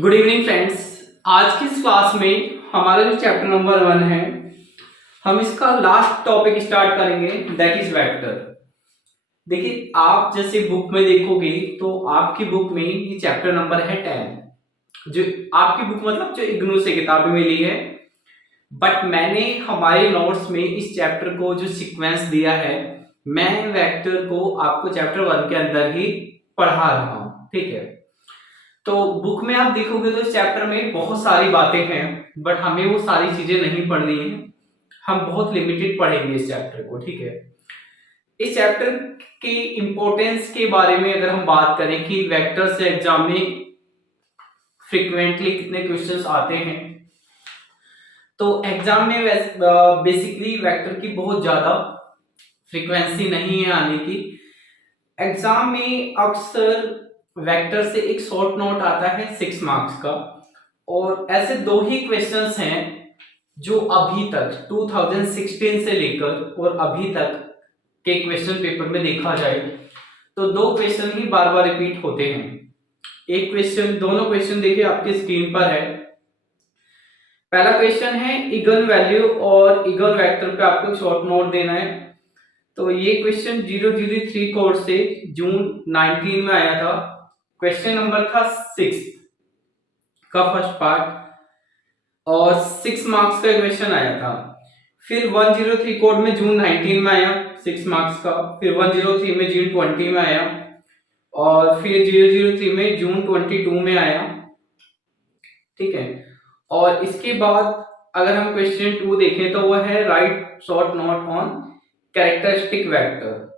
Good evening friends. आज की इस क्लास में हमारा जो चैप्टर नंबर 1 है, हम इसका लास्ट टॉपिक स्टार्ट करेंगे, दैट इज वेक्टर। देखिए, आप जैसे बुक में देखोगे तो आपकी बुक में ये चैप्टर नंबर है 10। जो आपकी बुक मतलब जो इग्नू से किताबें मिली है, बट मैंने हमारे नोट्स में इस चैप्टर को जो सीक्वेंस दिया है, मैं वेक्टर को आपको चैप्टर 1 के अंदर ही पढ़ा रहा हूँ। ठीक है, तो बुक में आप देखोगे तो इस चैप्टर में बहुत सारी बातें हैं, बट हमें वो सारी चीजें नहीं पढ़नी है। हम बहुत लिमिटेड पढ़ेंगे इस चैप्टर को। ठीक है, इस चैप्टर की इंपॉर्टेंस के बारे में अगर हम बात करें कि वेक्टर से एग्जाम में फ्रिक्वेंटली कितने क्वेश्चंस आते हैं, तो एग्जाम में बेसिकली वेक्टर की बहुत ज्यादा फ्रीक्वेंसी नहीं है आने की। एग्जाम में अक्सर वेक्टर से एक शॉर्ट नोट आता है 6 मार्क्स का, और ऐसे दो ही क्वेश्चंस हैं जो अभी तक 2016 से लेकर और अभी तक के क्वेश्चन पेपर में देखा जाए तो दो क्वेश्चन ही बार बार रिपीट होते हैं। एक क्वेश्चन, दोनों क्वेश्चन देखिए आपकी स्क्रीन पर है। पहला क्वेश्चन है इगन वैल्यू और इगन वेक्टर पे आपको शॉर्ट नोट देना है। तो ये क्वेश्चन 003 कोड से जून 19 में आया था। क्वेश्चन नंबर था 6 का फर्स्ट पार्ट, और 6 मार्क्स का क्वेश्चन आया था। फिर 103 कोड में जून 19 में आया 6 मार्क्स का, फिर 103 में जून 20 में आया, और फिर 003 में जून 22 में आया। ठीक है, और इसके बाद अगर हम क्वेश्चन 2 देखें तो वह है right short note on characteristic vector.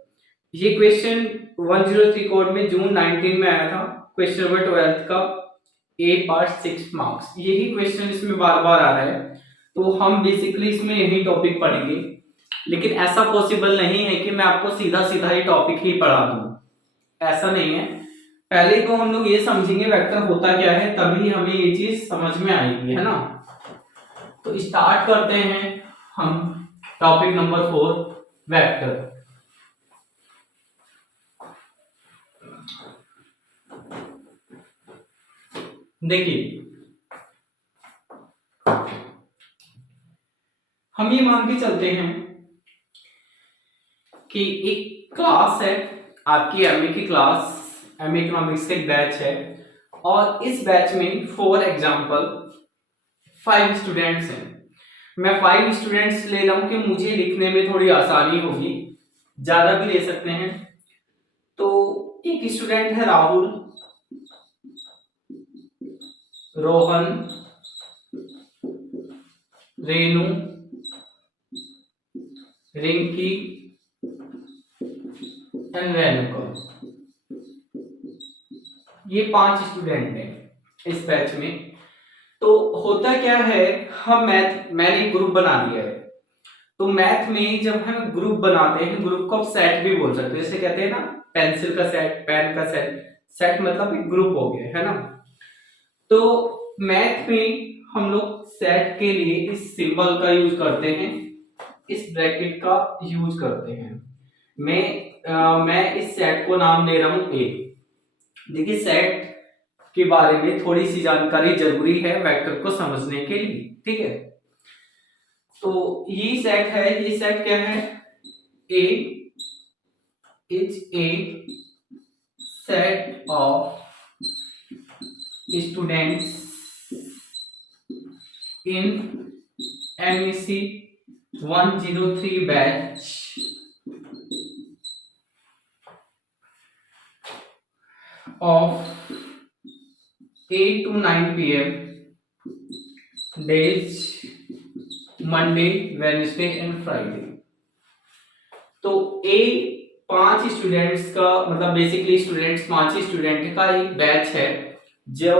ये क्वेश्चन 103 कोड में जून 19 में आया था, क्वेश्चन नंबर 12 का ए पार्ट 6 मार्क्स। यही क्वेश्चन इसमें बार बार आ रहा है, तो हम बेसिकली इसमें यही टॉपिक पढ़ेंगे। लेकिन ऐसा पॉसिबल नहीं है कि मैं आपको सीधा सीधा ये टॉपिक ही पढ़ा दूं, ऐसा नहीं है। पहले तो हम लोग ये समझेंगे वेक्टर होता क्या है, तभी हमें ये चीज समझ में आएगी, है ना। तो स्टार्ट करते हैं हम टॉपिक नंबर 4, वेक्टर। देखिए, हम ये मान के चलते हैं कि एक क्लास है आपकी, एमए की क्लास, एमए इकोनॉमिक्स का एक बैच है, और इस बैच में फॉर एग्जांपल 5 स्टूडेंट्स हैं। मैं 5 स्टूडेंट्स ले रहा हूं कि मुझे लिखने में थोड़ी आसानी होगी, ज्यादा भी ले सकते हैं। तो एक स्टूडेंट है राहुल, रोहन, रेनू, रिंकी एंड रेणुका। ये 5 स्टूडेंट हैं इस बैच में। तो होता क्या है, हम मैंने ग्रुप बना दिया है। तो मैथ में जब हम ग्रुप बनाते हैं, ग्रुप को आप सेट भी बोल सकते हैं, जैसे कहते हैं ना पेंसिल का सेट, पेन का सेट। सेट मतलब एक ग्रुप हो गया, है ना। तो मैथ में हम लोग सेट के लिए इस सिंबल का यूज करते हैं, इस ब्रैकेट का यूज करते हैं। मैं इस सेट को नाम दे रहा हूं ए। देखिए, सेट के बारे में थोड़ी सी जानकारी जरूरी है वेक्टर को समझने के लिए। ठीक है, तो ये सेट है, ये सेट क्या है, A is a set of students in MEC 103 batch of 8 to 9 PM days Monday, Wednesday and Friday. तो ए 5 स्टूडेंट्स का मतलब बेसिकली स्टूडेंट्स 5 ही स्टूडेंट का एक बैच है, जो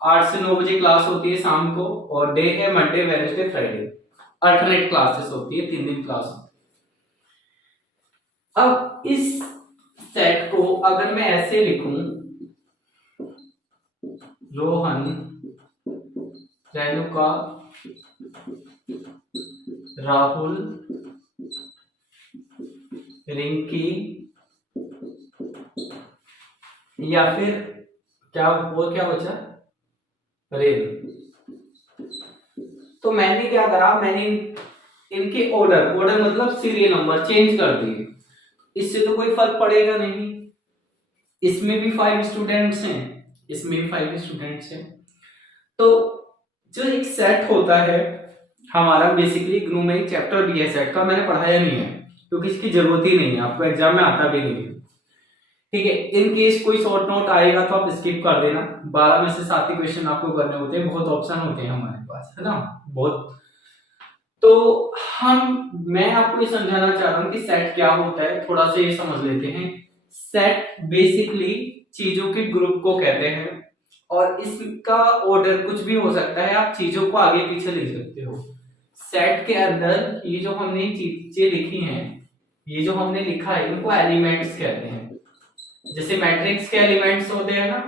8 से 9 बजे क्लास होती है शाम को, और डे है Monday, Wednesday, Friday. Alternate classes होती है, 3 दिन क्लास होती है। अब इस सेट को अगर मैं ऐसे लिखूं, रोहन, रेणुका, राहुल, रिंकी, या फिर क्या, वो क्या बचा, रेल। तो मैंने क्या करा, मैंने इनके ऑर्डर मतलब सीरियल नंबर चेंज कर दिए। इससे तो कोई फर्क पड़ेगा नहीं, इसमें भी 5 स्टूडेंट्स हैं, इसमें भी 5 स्टूडेंट्स हैं। तो जो एक सेट होता है हमारा, बेसिकली ग्नू में एक चैप्टर भी है सेट का, मैंने पढ़ाया नहीं है क्योंकि इसकी जरूरत ही नहीं है, आपको एग्जाम में आता भी नहीं है। ठीक है, इन केस कोई शॉर्ट नोट आएगा तो आप स्किप कर देना, 12 में से 7 ही क्वेश्चन आपको करने होते हैं, बहुत ऑप्शन होते हैं हमारे पास, है ना, बहुत। तो मैं आपको ये समझाना चाह रहा हूँ कि सेट क्या होता है, थोड़ा सा ये समझ लेते हैं। सेट बेसिकली चीजों के ग्रुप को कहते हैं, और इसका ऑर्डर कुछ भी हो सकता है, आप चीजों को आगे पीछे लिख सकते हो। सेट के अंदर ये जो हमने चीजें लिखी हैं, ये जो हमने लिखा है, इनको एलिमेंट्स कहते हैं। जैसे मैट्रिक्स के एलिमेंट्स होते हैं ना,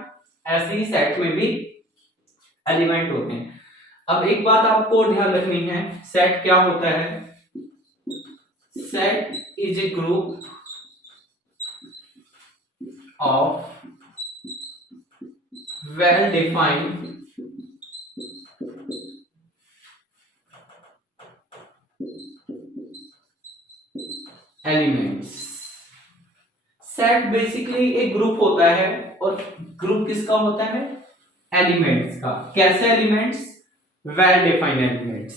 ऐसे ही सेट में भी एलिमेंट होते हैं। अब एक बात आपको ध्यान रखनी है, सेट क्या होता है। Set is a group of well defined elements. Set basically एक ग्रुप होता है, और ग्रुप किसका होता है, एलिमेंट्स का। कैसे elements, well defined elements.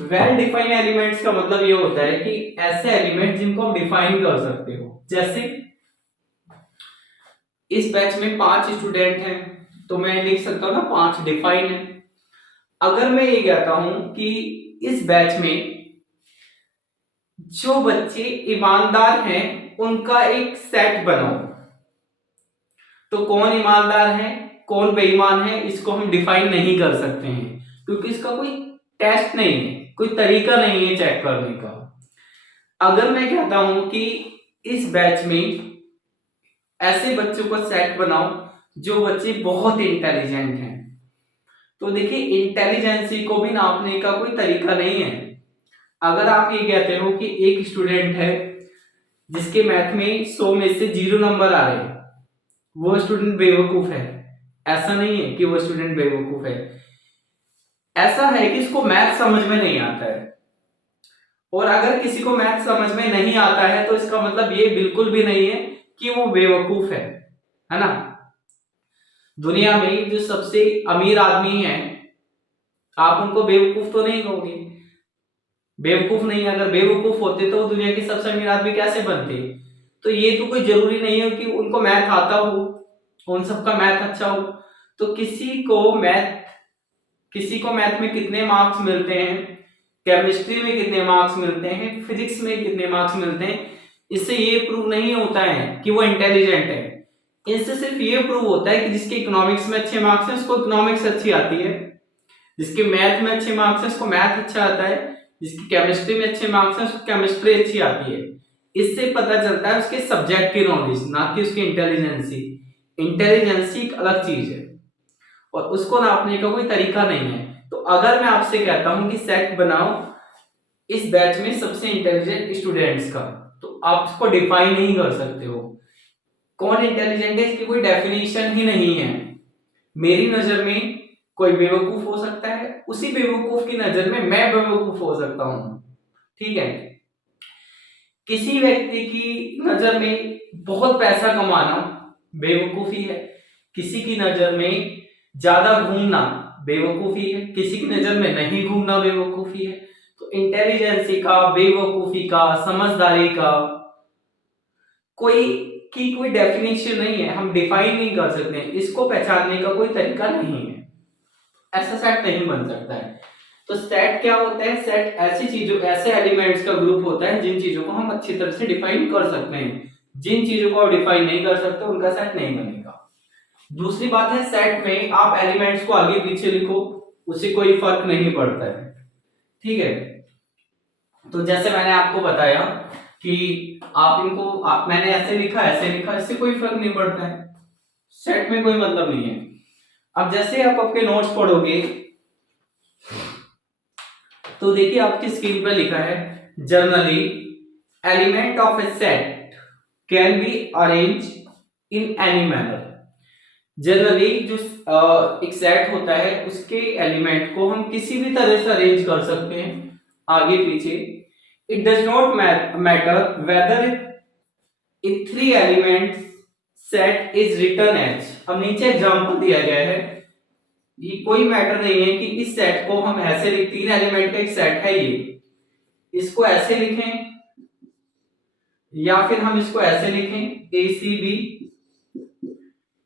Well defined elements का मतलब ये होता है कि ऐसे एलिमेंट जिनको आप डिफाइन कर सकते हो। जैसे इस बैच में 5 स्टूडेंट हैं, तो मैं लिख सकता हूं ना 5 डिफाइन है। अगर मैं ये कहता हूं कि इस बैच में जो बच्चे ईमानदार हैं उनका एक सेट बनाओ, तो कौन ईमानदार है कौन बेईमान है इसको हम डिफाइन नहीं कर सकते हैं, क्योंकि इसका कोई टेस्ट नहीं है, कोई तरीका नहीं है चेक करने का। अगर मैं कहता हूं कि इस बैच में ऐसे बच्चों का सेट बनाओ जो बच्चे बहुत इंटेलिजेंट हैं, तो देखिए इंटेलिजेंसी को भी नापने का कोई तरीका नहीं है। अगर आप ये कहते हो कि एक स्टूडेंट है जिसके मैथ में 100 में से 0 नंबर आ रहे हैं, वो स्टूडेंट बेवकूफ है, ऐसा नहीं है कि वो स्टूडेंट बेवकूफ है। ऐसा है कि इसको मैथ समझ में नहीं आता है, और अगर किसी को मैथ समझ में नहीं आता है तो इसका मतलब ये बिल्कुल भी नहीं है कि वो बेवकूफ है ना। दुनिया में जो सबसे अमीर आदमी है, आप उनको बेवकूफ तो नहीं कहोगे, बेवकूफ नहीं, अगर बेवकूफ होते तो दुनिया के सबसे अमीर आदमी कैसे बनते। तो ये तो कोई जरूरी नहीं है कि उनको मैथ आता हो, उन सबका मैथ अच्छा हो। तो किसी को मैथ में कितने मार्क्स मिलते हैं, केमिस्ट्री में कितने मार्क्स मिलते हैं, फिजिक्स में कितने मार्क्स मिलते हैं, इससे ये प्रूव नहीं होता है कि वो इंटेलिजेंट है। इससे सिर्फ ये प्रूव होता है कि जिसके इकोनॉमिक्स में अच्छे मार्क्स हैं उसको इकोनॉमिक्स अच्छी आती है, जिसके मैथ में अच्छे मार्क्स हैं उसको मैथ अच्छा आता है, जिसकी केमिस्ट्री में अच्छे मार्क्स हैं उसको केमिस्ट्री अच्छी आती है। इससे पता चलता है उसके सब्जेक्ट की नॉलेज, ना कि उसकी इंटेलिजेंसी। इंटेलिजेंसी एक अलग चीज है और उसको नापने का कोई तरीका नहीं है। तो अगर मैं आपसे कहता हूं कि सेट बनाओ इस बैच में सबसे इंटेलिजेंट स्टूडेंट्स का, तो आप उसको डिफाइन नहीं कर सकते हो। कौन इंटेलिजेंट है इसकी कोई डेफिनेशन ही नहीं है। मेरी नजर में कोई बेवकूफ हो सकता है, उसी बेवकूफ की नजर में मैं बेवकूफ हो सकता हूं, ठीक है। किसी व्यक्ति की नजर में बहुत पैसा कमाना बेवकूफी है, किसी की नजर में ज्यादा घूमना बेवकूफी है, किसी की नजर में नहीं घूमना बेवकूफी है। तो इंटेलिजेंसी का, बेवकूफी का, समझदारी का कोई डेफिनेशन नहीं है, हम डिफाइन नहीं कर सकते, इसको पहचानने का कोई तरीका नहीं है, ऐसा सेट नहीं बन सकता है। तो सेट क्या होता है, सेट ऐसे एलिमेंट्स का ग्रुप होता है जिन चीजों को हम अच्छी तरह से डिफाइन कर सकते हैं। जिन चीजों को आप डिफाइन नहीं कर सकते उनका सेट नहीं बनेगा। दूसरी बात है, सेट में आप एलिमेंट्स को आगे पीछे लिखो, उससे कोई फर्क नहीं पड़ता है, ठीक है। तो जैसे मैंने आपको बताया कि मैंने ऐसे लिखा इससे कोई फर्क नहीं पड़ता है, सेट में कोई मतलब नहीं है। अब जैसे आप आपके नोट्स पढ़ोगे तो देखिए आपकी स्क्रीन पर लिखा है, generally element of A set can be arrange in any manner. Generally जो एक सेट होता है उसके एलिमेंट को हम किसी भी तरह से अरेंज कर सकते हैं आगे पीछे। It does not matter whether if three elements set is written as. अब नीचे एग्जांपल दिया गया है, ये कोई मैटर नहीं है कि इस सेट को हम ऐसे लिख, तीन एलिमेंट का एक सेट है ये, इसको ऐसे लिखें या फिर हम इसको ऐसे लिखें ए सी बी,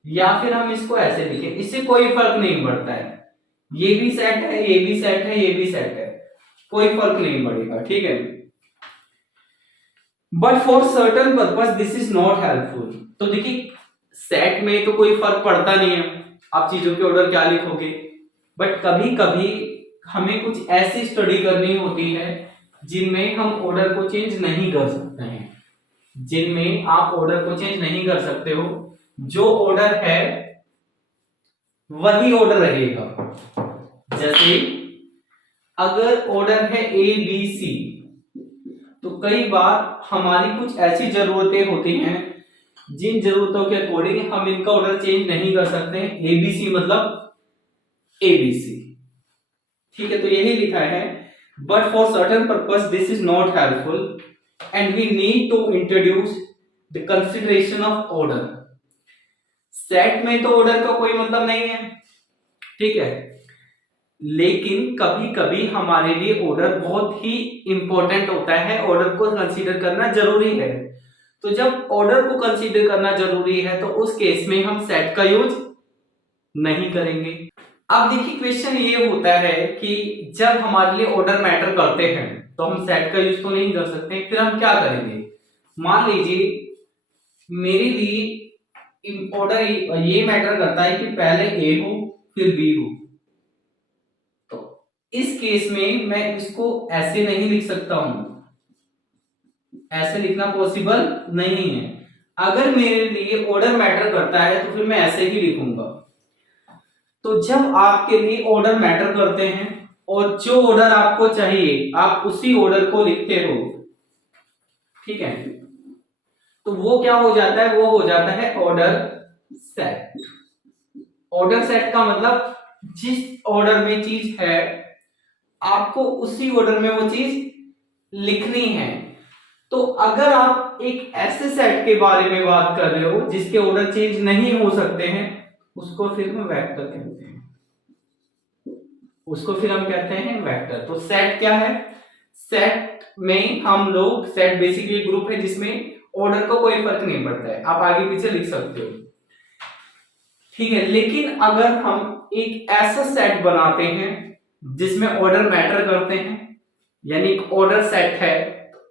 या फिर हम इसको ऐसे लिखें, इससे कोई फर्क नहीं पड़ता है। ये भी सेट है, ये भी सेट है, ये भी सेट है, कोई फर्क नहीं पड़ेगा, ठीक है। But for certain purpose this is not helpful. तो देखिए सेट में तो कोई फर्क पड़ता नहीं है आप चीजों के ऑर्डर क्या लिखोगे, बट कभी कभी हमें कुछ ऐसी स्टडी करनी होती है जिनमें हम ऑर्डर को चेंज नहीं कर सकते हैं, जिनमें आप ऑर्डर को चेंज नहीं कर सकते हो, जो ऑर्डर है वही ऑर्डर रहेगा। जैसे अगर ऑर्डर है ए बी सी, तो कई बार हमारी कुछ ऐसी जरूरतें होती हैं जिन जरूरतों के अकॉर्डिंग हम इनका ऑर्डर चेंज नहीं कर सकते हैं। एबीसी मतलब एबीसी, ठीक है, तो यही लिखा है। But for certain purpose this is not helpful and we need to introduce the consideration of order. Set में तो ऑर्डर का कोई मतलब नहीं है, ठीक है, लेकिन कभी कभी हमारे लिए ऑर्डर बहुत ही इंपॉर्टेंट होता है, ऑर्डर को कंसीडर करना जरूरी है। तो जब ऑर्डर को कंसीडर करना जरूरी है तो उस केस में हम सेट का यूज नहीं करेंगे। अब देखिए क्वेश्चन ये होता है कि जब हमारे लिए ऑर्डर मैटर करते हैं तो हम सेट का यूज तो नहीं कर सकते, फिर हम क्या करेंगे। मान लीजिए मेरे लिए ऑर्डर ये मैटर करता है कि पहले ए हो फिर बी हो, तो इस केस में मैं इसको ऐसे नहीं लिख सकता हूं, ऐसे लिखना पॉसिबल नहीं है। अगर मेरे लिए ऑर्डर मैटर करता है तो फिर मैं ऐसे ही लिखूंगा। तो जब आपके लिए ऑर्डर मैटर करते हैं और जो ऑर्डर आपको चाहिए आप उसी ऑर्डर को लिखते हो, ठीक है, तो वो क्या हो जाता है, वो हो जाता है ऑर्डर सेट। ऑर्डर सेट का मतलब जिस ऑर्डर में चीज है आपको उसी ऑर्डर में वो चीज लिखनी है। तो अगर आप एक ऐसे सेट के बारे में बात कर रहे हो जिसके ऑर्डर चेंज नहीं हो सकते हैं, उसको फिर हम वेक्टर कहते हैं, उसको फिर हम कहते हैं वेक्टर। तो सेट क्या है, सेट में हम लोग, सेट बेसिकली ग्रुप है जिसमें ऑर्डर को कोई फर्क नहीं पड़ता है, आप आगे पीछे लिख सकते हो, ठीक है। लेकिन अगर हम एक ऐसा सेट बनाते हैं जिसमें ऑर्डर मैटर करते हैं, यानी एक ऑर्डर सेट है,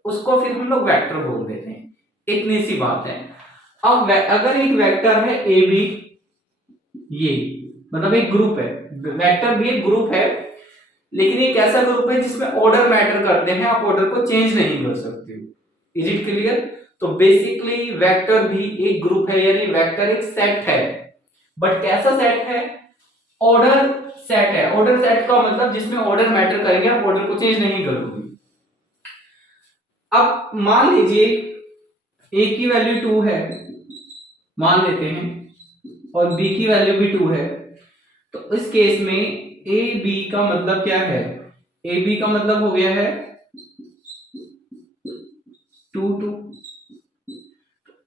उसको फिर हम लोग वेक्टर बोल देते हैं, इतनी सी बात है। अब अगर एक वेक्टर है ए बी, ये मतलब एक ग्रुप है, वेक्टर भी एक ग्रुप है, लेकिन एक ऐसा ग्रुप है जिसमें ऑर्डर मैटर करते हैं, आप ऑर्डर को चेंज नहीं कर सकते हो। Is it clear. तो बेसिकली वेक्टर भी एक ग्रुप है, यानी वेक्टर एक सेट है, बट कैसा सेट है, ऑर्डर सेट है। ऑर्डर सेट का मतलब जिसमें ऑर्डर मैटर करेंगे, आप ऑर्डर को चेंज नहीं करोगे। अब मान लीजिए ए की वैल्यू 2 है, मान लेते हैं, और बी की वैल्यू भी 2 है, तो इस केस में ए बी का मतलब क्या है, ए बी का मतलब हो गया है 2 2।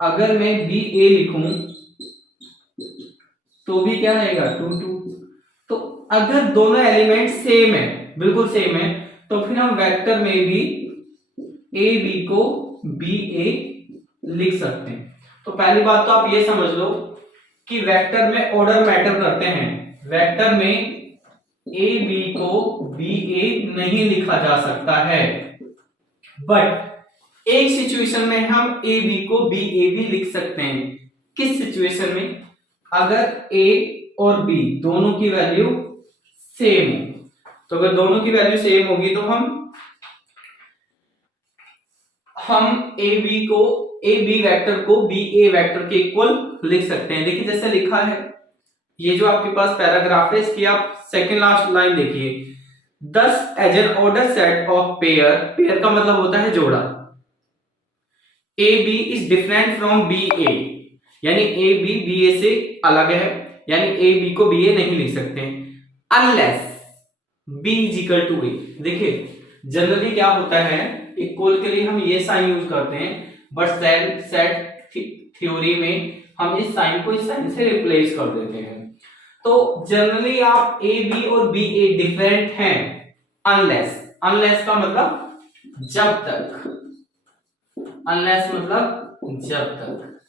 अगर मैं बी ए लिखूं तो भी क्या रहेगा 2 2। तो अगर दोनों एलिमेंट सेम है, बिल्कुल सेम है, तो फिर हम वेक्टर में भी ए बी को बी ए लिख सकते हैं। तो पहली बात तो आप ये समझ लो कि वेक्टर में ऑर्डर मैटर करते हैं, वेक्टर में ए बी को बी ए नहीं लिखा जा सकता है, बट एक सिचुएशन में हम ए बी को बी ए भी लिख सकते हैं। किस सिचुएशन में, अगर ए और बी दोनों की वैल्यू सेम हो, तो अगर दोनों की वैल्यू सेम होगी तो हम ए बी वेक्टर को बी ए वेक्टर के इक्वल लिख सकते हैं। देखिए जैसे लिखा है, ये जो आपके पास पैराग्राफ है, इसकी आप सेकंड लास्ट लाइन देखिए, this as an order set of pair, pair का मतलब होता है जोड़ा, A B is different from B A, यानी ए बी बी ए से अलग है, यानी ए बी को बी ए नहीं लिख सकते unless B is equal to A. देखिए जनरली क्या होता है, इक्वल के लिए हम ये साइन यूज करते हैं, बट सेट थ्योरी में हम इस साइन को इस साइन से रिप्लेस कर देते हैं। तो जनरली आप ए बी और बी ए डिफरेंट हैं अनलेस। अनलेस का मतलब जब तक, अनलेस मतलब जब तक,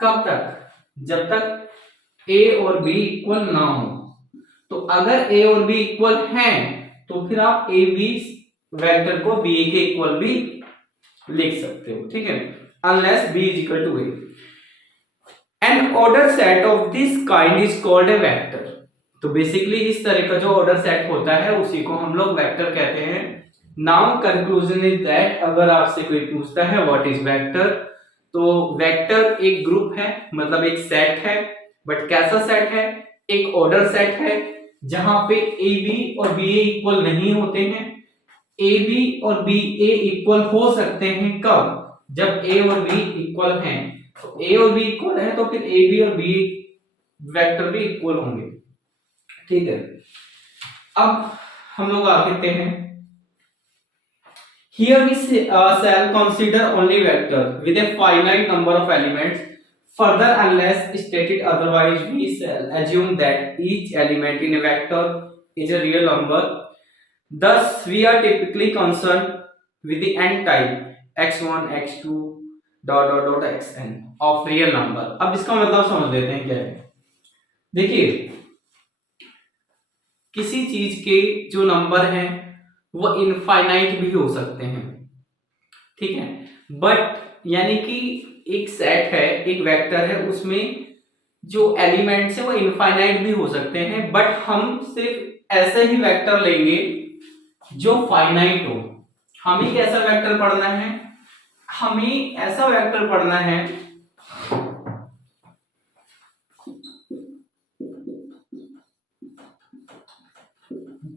कब तक, जब तक ए और बी इक्वल ना हो। तो अगर ए और बी इक्वल हैं तो फिर आप ए बी वेक्टर को बी के इक्वल भी लिख सकते हो, ठीक है, unless B is equal to a. An order set of this kind is called a vector. तो बेसिकली इस तरह का जो ऑर्डर सेट होता है उसी को हम लोग वेक्टर कहते हैं। नाउ कंक्लूजन इज दैट, अगर आपसे कोई पूछता है व्हाट इज वेक्टर, तो वेक्टर एक ग्रुप है, मतलब एक सेट है, बट कैसा सेट है, एक ऑर्डर सेट है जहां पे ए बी और बी ए इक्वल नहीं होते हैं। ए बी और बी ए इक्वल हो सकते हैं कब, जब ए और बी इक्वल हैं। तो ए और बी इक्वल है तो फिर ए बी और बी वेक्टर भी इक्वल होंगे, ठीक है। अब हम लोग आगे हैं, here we shall consider only vector with a finite number of elements. Further, unless stated otherwise, we shall assume that each element in a vector is a real number. Thus, we are typically concerned with the n type x1, x2, dot dot dot xn of real number. अब इसका मतलब समझ लेते हैं क्या है। देखिए किसी चीज के जो नंबर हैं वो इनफाइनाइट भी हो सकते हैं, ठीक है, बट यानी कि एक सेट है, एक वेक्टर है, उसमें जो एलिमेंट्स है वो इनफाइनाइट भी हो सकते हैं, बट हम सिर्फ ऐसे ही वेक्टर लेंगे जो फाइनाइट हो। हमें कैसा वेक्टर पढ़ना है, हमें ऐसा वेक्टर पढ़ना है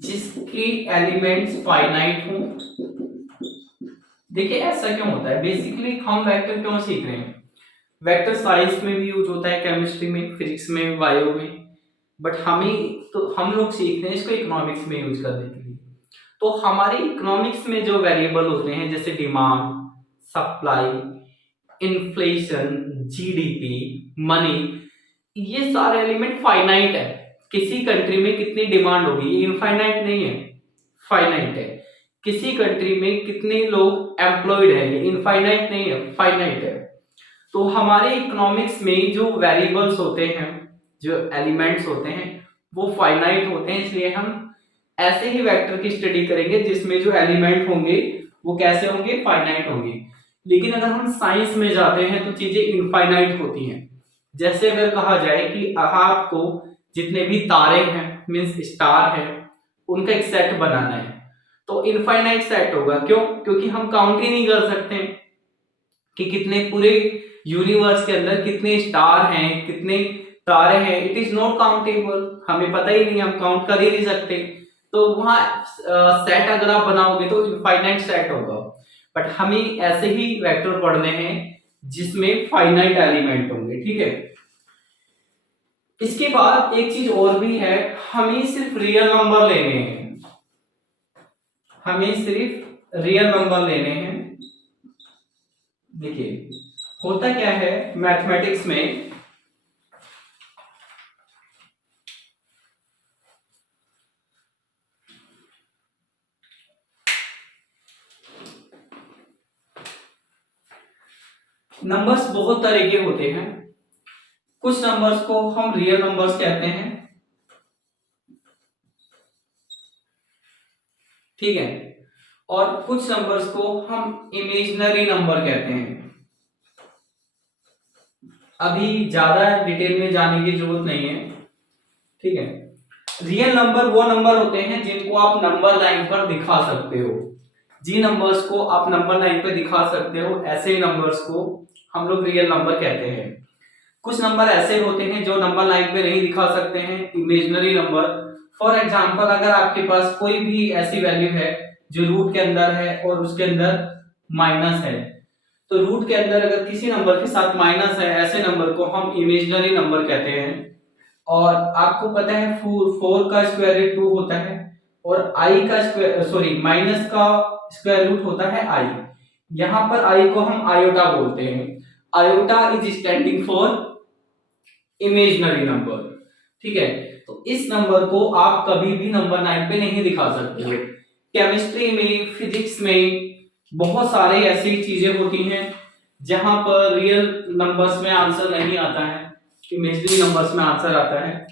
जिसके एलिमेंट्स फाइनाइट हो। देखिए ऐसा क्यों होता है, बेसिकली हम वेक्टर क्यों सीख रहे हैं, वेक्टर साइंस में भी यूज होता है, केमिस्ट्री में, फिजिक्स में, बायो में, बट हम लोग सीख रहे हैं इसको इकोनॉमिक्स में यूज करने के लिए। तो हमारे इकोनॉमिक्स में जो वेरिएबल होते हैं जैसे demand, supply, inflation, GDP, money, ये सारे एलिमेंट फाइनाइट है। किसी कंट्री में कितनी डिमांड होगी ये इनफाइनाइट नहीं है, फाइनाइट है। किसी कंट्री में कितने लोग एम्प्लॉयड है ये इनफाइनाइट नहीं है, फाइनाइट है। तो हमारे इकोनॉमिक्स में जो वेरिएबल्स होते हैं, जो एलिमेंट्स होते हैं वो फाइनाइट होते हैं, इसलिए हम ऐसे ही वेक्टर की स्टडी करेंगे जिसमें जो एलिमेंट होंगे वो कैसे होंगे, फाइनाइट होंगे। लेकिन अगर हम साइंस में जाते हैं तो चीजें इनफाइनाइट होती हैं। जैसे अगर कहा जाए कि आपको जितने भी तारे हैं मींस स्टार है उनका एक सेट बनाना है, तो इनफाइनाइट सेट होगा। क्यों, क्योंकि हम काउंट ही नहीं कर सकते कि कितने पूरे यूनिवर्स के अंदर कितने स्टार हैं, कितने तारे हैं, इट इज नॉट काउंटेबल, हमें पता ही नहीं, हम काउंट कर ही नहीं सकते। तो वहां सेट अगर आप बनाओगे तो इनफाइनाइट सेट होगा, बट हमें ऐसे ही वेक्टर पढ़ने हैं जिसमें फाइनाइट एलिमेंट होंगे, ठीक है। इसके बाद एक चीज और भी है, हमें सिर्फ रियल नंबर लेने हैं, हमें सिर्फ रियल नंबर लेने हैं। देखिए होता क्या है मैथमेटिक्स में, नंबर्स बहुत तरह के होते हैं। कुछ नंबर्स को हम रियल नंबर्स कहते हैं, ठीक है, और कुछ नंबर्स को हम इमेजिनरी नंबर कहते हैं। अभी ज्यादा डिटेल में जाने की जरूरत नहीं है, ठीक है। रियल नंबर वो नंबर होते हैं जिनको आप नंबर लाइन पर दिखा सकते हो। जिन नंबर्स को आप नंबर लाइन पर दिखा सकते हो ऐसे नंबर्स को हम लोग रियल नंबर कहते हैं। कुछ नंबर ऐसे होते हैं जो नंबर लाइन पे नहीं दिखा सकते हैं, इमेजिनरी नंबर। फॉर एग्जांपल अगर आपके पास कोई भी ऐसी वैल्यू है जो रूट के अंदर है और उसके अंदर माइनस है, तो रूट के अंदर अगर किसी नंबर के साथ माइनस है, ऐसे नंबर को हम इमेजिनरी नंबर कहते हैं। और आपको पता है 4 का स्क्वायर रूट 2 होता है, और आई का स्क्वायर सॉरी माइनस का स्क्वायर रूट होता है आई। यहां पर आई को हम आयोटा बोलते हैं। Iota is standing for imaginary number. ठीक है, तो इस नंबर को आप कभी भी नंबर 9 पे नहीं दिखा सकते हो। केमिस्ट्री में, फिजिक्स में बहुत सारे ऐसी चीजें होती हैं जहां पर रियल नंबर्स में आंसर नहीं आता है, इमेजिनरी नंबर्स में आंसर आता है।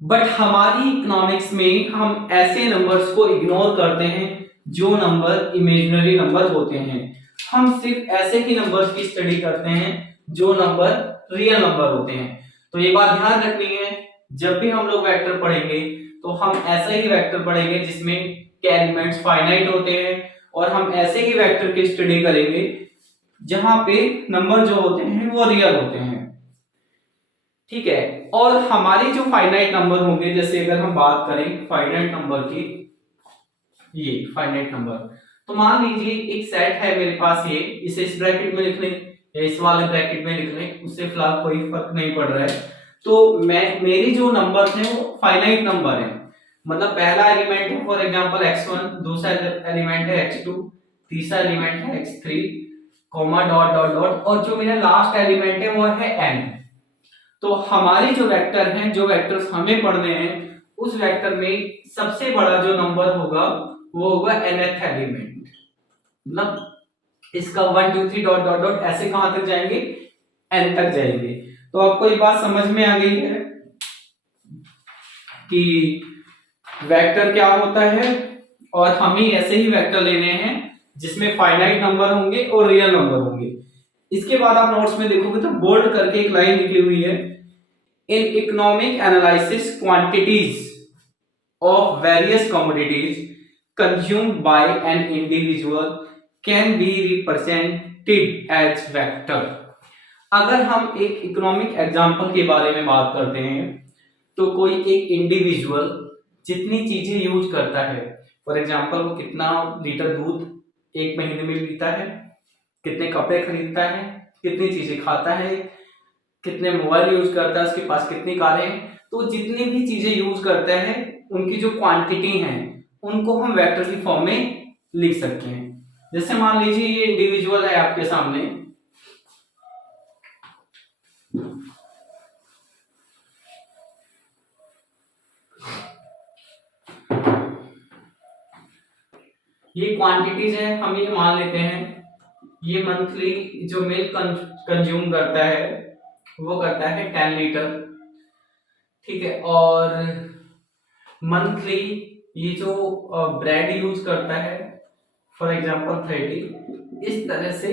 बट हमारी इकोनॉमिक्स में हम ऐसे नंबर्स को इग्नोर करते हैं जो नंबर इमेजिनरी नंबर होते हैं। हम सिर्फ ऐसे ही नंबर्स की स्टडी करते हैं जो नंबर रियल नंबर होते हैं। तो ये बात ध्यान रखनी है, जब भी हम लोग वेक्टर पढ़ेंगे तो हम ऐसा ही वेक्टर पढ़ेंगे जिसमें के एलिमेंट्स फाइनाइट होते हैं, और हम ऐसे ही वेक्टर की स्टडी करेंगे जहां पे नंबर जो होते हैं वो रियल होते हैं। ठीक है, और हमारे जो फाइनाइट नंबर होंगे, जैसे अगर हम बात करें फाइनाइट नंबर की, ये फाइनाइट नंबर, तो मान लीजिए एक सेट है मेरे पास, ये इसे इस ब्रैकेट में लिख लें या इस वाले ब्रैकेट में लिख लें, उससे फिलहाल कोई फर्क नहीं पड़ रहा है। तो मेरी जो नंबर है वो फाइनाइट नंबर है, मतलब पहला एलिमेंट है फॉर एग्जांपल x1, दूसरा एलिमेंट है x2, तीसरा एलिमेंट है x3, comma dot dot dot, और जो मेरा लास्ट एलिमेंट है वो है n। तो हमारे जो वेक्टर हैं, जो वेक्टर्स हमें पढ़ने हैं, उस वेक्टर में सबसे बड़ा जो नंबर होगा वो होगा nth एलिमेंट। मतलब इसका 1 2 3 डॉट डॉट डॉट ऐसे कहां तक जाएंगे, n तक जाएंगे। तो आपको ये बात समझ में आ गई है कि वेक्टर क्या होता है, और हमें ऐसे ही वेक्टर लेने हैं जिसमें फाइनाइट नंबर होंगे और रियल नंबर होंगे। इसके बाद आप नोट्स में देखोगे तो बोल्ड करके एक लाइन लिखी हुई है, in economic analysis quantities of various commodities consumed by an individual can be represented as vector। अगर हम एक इकोनॉमिक एग्जांपल के बारे में बात करते हैं, तो कोई एक इंडिविजुअल जितनी चीजें यूज करता है, फॉर एग्जांपल वो कितना लीटर दूध एक महीने में पीता है, कितने कपड़े खरीदता है, कितनी चीजें खाता है, कितने मोबाइल यूज करता है, उसके पास कितनी कारें हैं, तो जितनी भी चीजें यूज करता है उनकी जो क्वांटिटी है उनको हम वेक्टर की फॉर्म में लिख सकते हैं। जैसे मान लीजिए ये इंडिविजुअल है आपके सामने, ये क्वांटिटीज है, हम ये मान लेते हैं ये मंथली जो मिल्क कंज्यूम करता है वो करता है 10 लीटर। ठीक है, और मंथली ये जो ब्रेड यूज करता है फॉर एग्जांपल 30। इस तरह से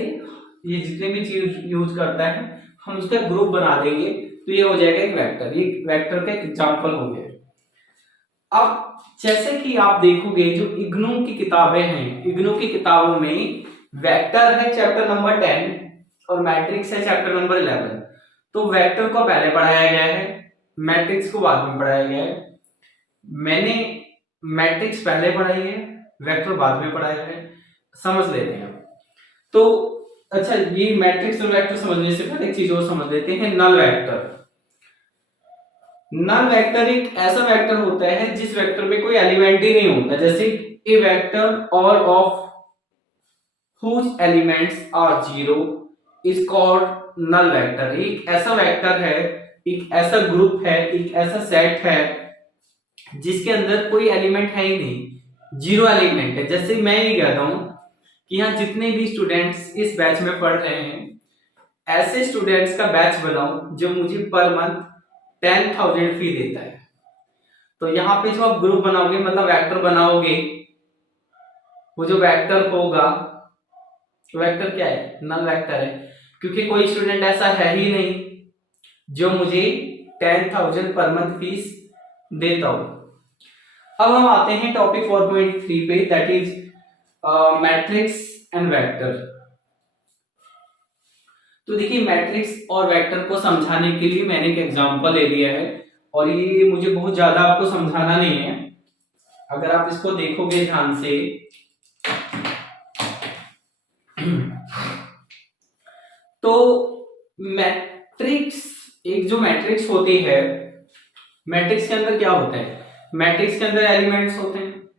ये जितने भी चीज यूज करता है हम उसका ग्रुप बना देंगे, तो ये हो जाएगा एक वेक्टर। ये वेक्टर का एग्जांपल हो गया। अब जैसे कि आप देखोगे जो इग्नू की किताबें हैं, इग्नू की किताबों में वेक्टर है चैप्टर नंबर 10 और मैट्रिक्स है चैप्टर नंबर 11। तो वेक्टर को पहले पढ़ाया गया है, मैट्रिक्स को बाद में पढ़ाया गया है। मैंने मैट्रिक्स पहले पढ़ाई है, वेक्टर बाद में पढ़ाया है, समझ लेते हैं। तो अच्छा, ये मैट्रिक्स और वेक्टर समझने से पहले एक चीज और समझ लेते हैं, नल वेक्टर। नल वेक्टर एक ऐसा वेक्टर होता है जिस वेक्टर में कोई एलिमेंट ही नहीं होता। जैसे a vector all of whose elements are zero is called null vector। एक ऐसा वेक्टर है, एक ऐसा ग्रुप है, एक ऐसा सेट है जिसके अंदर कोई एलिमेंट है ही नहीं, जीरो एलिमेंट है। जैसे मैं ये कहता हूं कि यहाँ जितने भी स्टूडेंट्स इस बैच में पढ़ रहे हैं, ऐसे स्टूडेंट्स का बैच बनाओ जो मुझे पर मंथ 10,000 फी देता है। तो यहाँ पे जो आप ग्रुप बनाओगे, मतलब वेक्टर बनाओगे, वो जो वेक्टर होगा, वेक्टर क्या है, नल वेक्टर है, क्योंकि कोई स्टूडेंट ऐसा है ही नहीं जो मुझे 10,000 पर मंथ फीस देता हो। अब हम आते हैं टॉपिक 4.3 पे, that is matrix and vector. तो देखिए मैट्रिक्स और वेक्टर को समझाने के लिए मैंने एक एग्जांपल ले लिया है, और ये मुझे बहुत ज्यादा आपको समझाना नहीं है। अगर आप इसको देखोगे ध्यान से तो मैट्रिक्स, एक जो मैट्रिक्स होती है मैट्रिक्स के अंदर क्या होता है, मैट्रिक्स के अंदर एलिमेंट्स होते हैं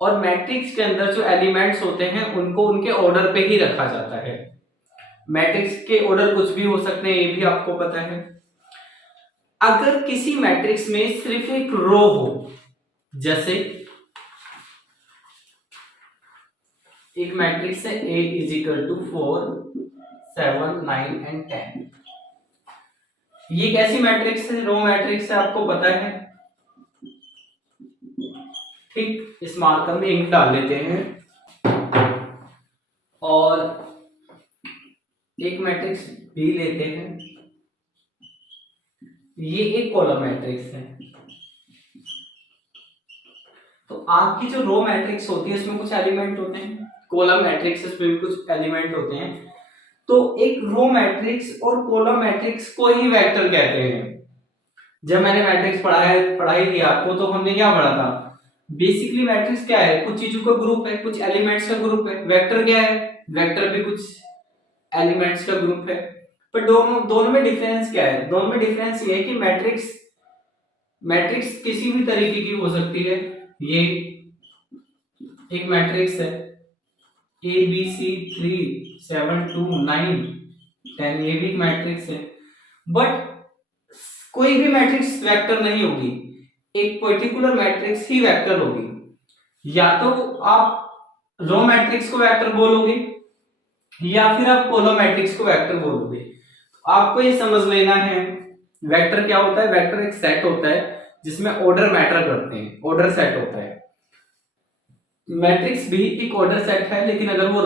और मैट्रिक्स के अंदर जो एलिमेंट्स होते हैं उनको उनके ऑर्डर पे ही रखा जाता है। मैट्रिक्स के ऑर्डर कुछ भी हो सकते हैं, ये भी आपको पता है। अगर किसी मैट्रिक्स में सिर्फ एक रो हो, जैसे एक मैट्रिक्स है A is equal to 4 7 9 and 10, ये कैसी मैट्रिक्स है, रो मैट्रिक्स है, आपको पता है। ठीक, इस मार्कर में इंक डाल लेते हैं और एक मैट्रिक्स B लेते हैं, ये एक कॉलम मैट्रिक्स है। तो आपकी जो रो मैट्रिक्स होती है उसमें कुछ एलिमेंट होते हैं, कॉलम मैट्रिक्स में भी कुछ एलिमेंट होते हैं। तो एक रो मैट्रिक्स और कॉलम मैट्रिक्स को ही वेक्टर कहते हैं। जब मैंने मैट्रिक्स पढ़ाई थी आपको, तो हमने क्या पढ़ा था, बेसिकली मैट्रिक्स क्या है, कुछ चीजों का ग्रुप है, कुछ एलिमेंट्स का ग्रुप है। वेक्टर क्या है, वेक्टर भी कुछ एलिमेंट्स का ग्रुप है। पर दोनों में डिफरेंस क्या है, दोनों में डिफरेंस ये है कि मैट्रिक्स किसी भी तरीके की हो सकती है। ये एक मैट्रिक्स है ABC 3 7 2 9 10, ये भी एक मैट्रिक्स है। बट कोई भी मैट्रिक्स वेक्टर नहीं होगी, एक पर्टिकुलर मैट्रिक्स ही वेक्टर होगी। या तो आप रो मैट्रिक्स को वेक्टर बोलोगे या फिर आप कॉलम मैट्रिक्स को वेक्टर बोलोगे। तो आपको ये समझ लेना है वेक्टर क्या होता है। वेक्टर एक सेट होता है जिसमें ऑर्डर मैटर करते हैं, ऑर्डर सेट होता है। मैट्रिक्स भी एक ऑर्डर सेट है, लेकिन अगर वो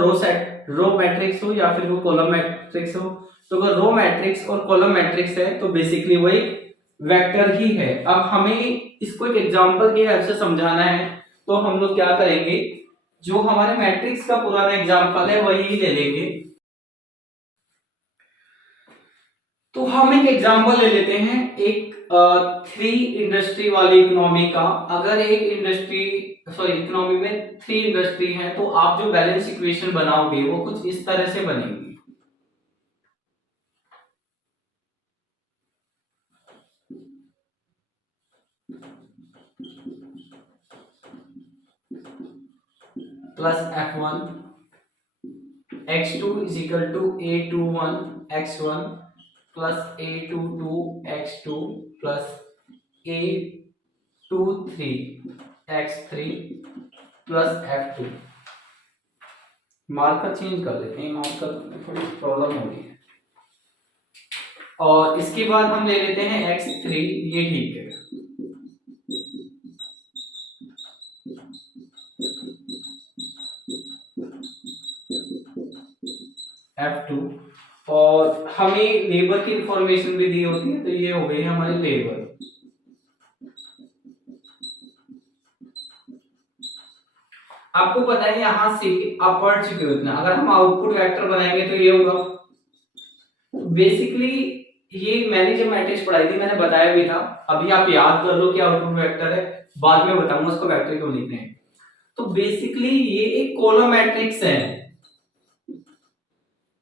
रो मैट्रिक्स हो या फिर वो कॉलम मैट्रिक्स हो, तो अगर रो मैट्रिक्स और कॉलम मैट्रिक्स है तो बेसिकली वो एक वेक्टर ही है। अब हमें इसको एक एग्जांपल की हेल्प से समझाना है, तो हम लोग क्या करेंगे, जो हमारे मैट्रिक्स का पुराना एग्जांपल है वही ले लेंगे। तो हम एक एग्जांपल ले लेते हैं, एक 3 इंडस्ट्री वाली इकोनॉमी का। अगर एक इकोनॉमी में 3 इंडस्ट्री है, तो आप जो बैलेंस इक्वेशन बनाओगे वो कुछ इस तरह से बनेगी। Plus F1 x2 is equal to A21 x1 plus A22 x2 plus A23 x3 plus F2। Marker change कर लेते हैं, मार्कर में थोड़ी प्रॉब्लम हो रही है। और इसके बाद हम ले लेते हैं x3, ये ठीक है। F2, और हमें लेबर की इंफॉर्मेशन भी दी होती है, तो ये हो गई हमारी लेबर। आपको पता है यहां से अपवर्ड की कितना, अगर हम आउटपुट वेक्टर बनाएंगे तो ये होगा। बेसिकली ये मैंने जब मैट्रिक्स पढ़ाई थी मैंने बताया भी था, अभी आप याद कर लो कि आउटपुट वेक्टर है, बाद में बताऊंगा उसको वेक्टर क्यों लिखते हैं। तो बेसिकली ये एक कॉलम मैट्रिक्स है,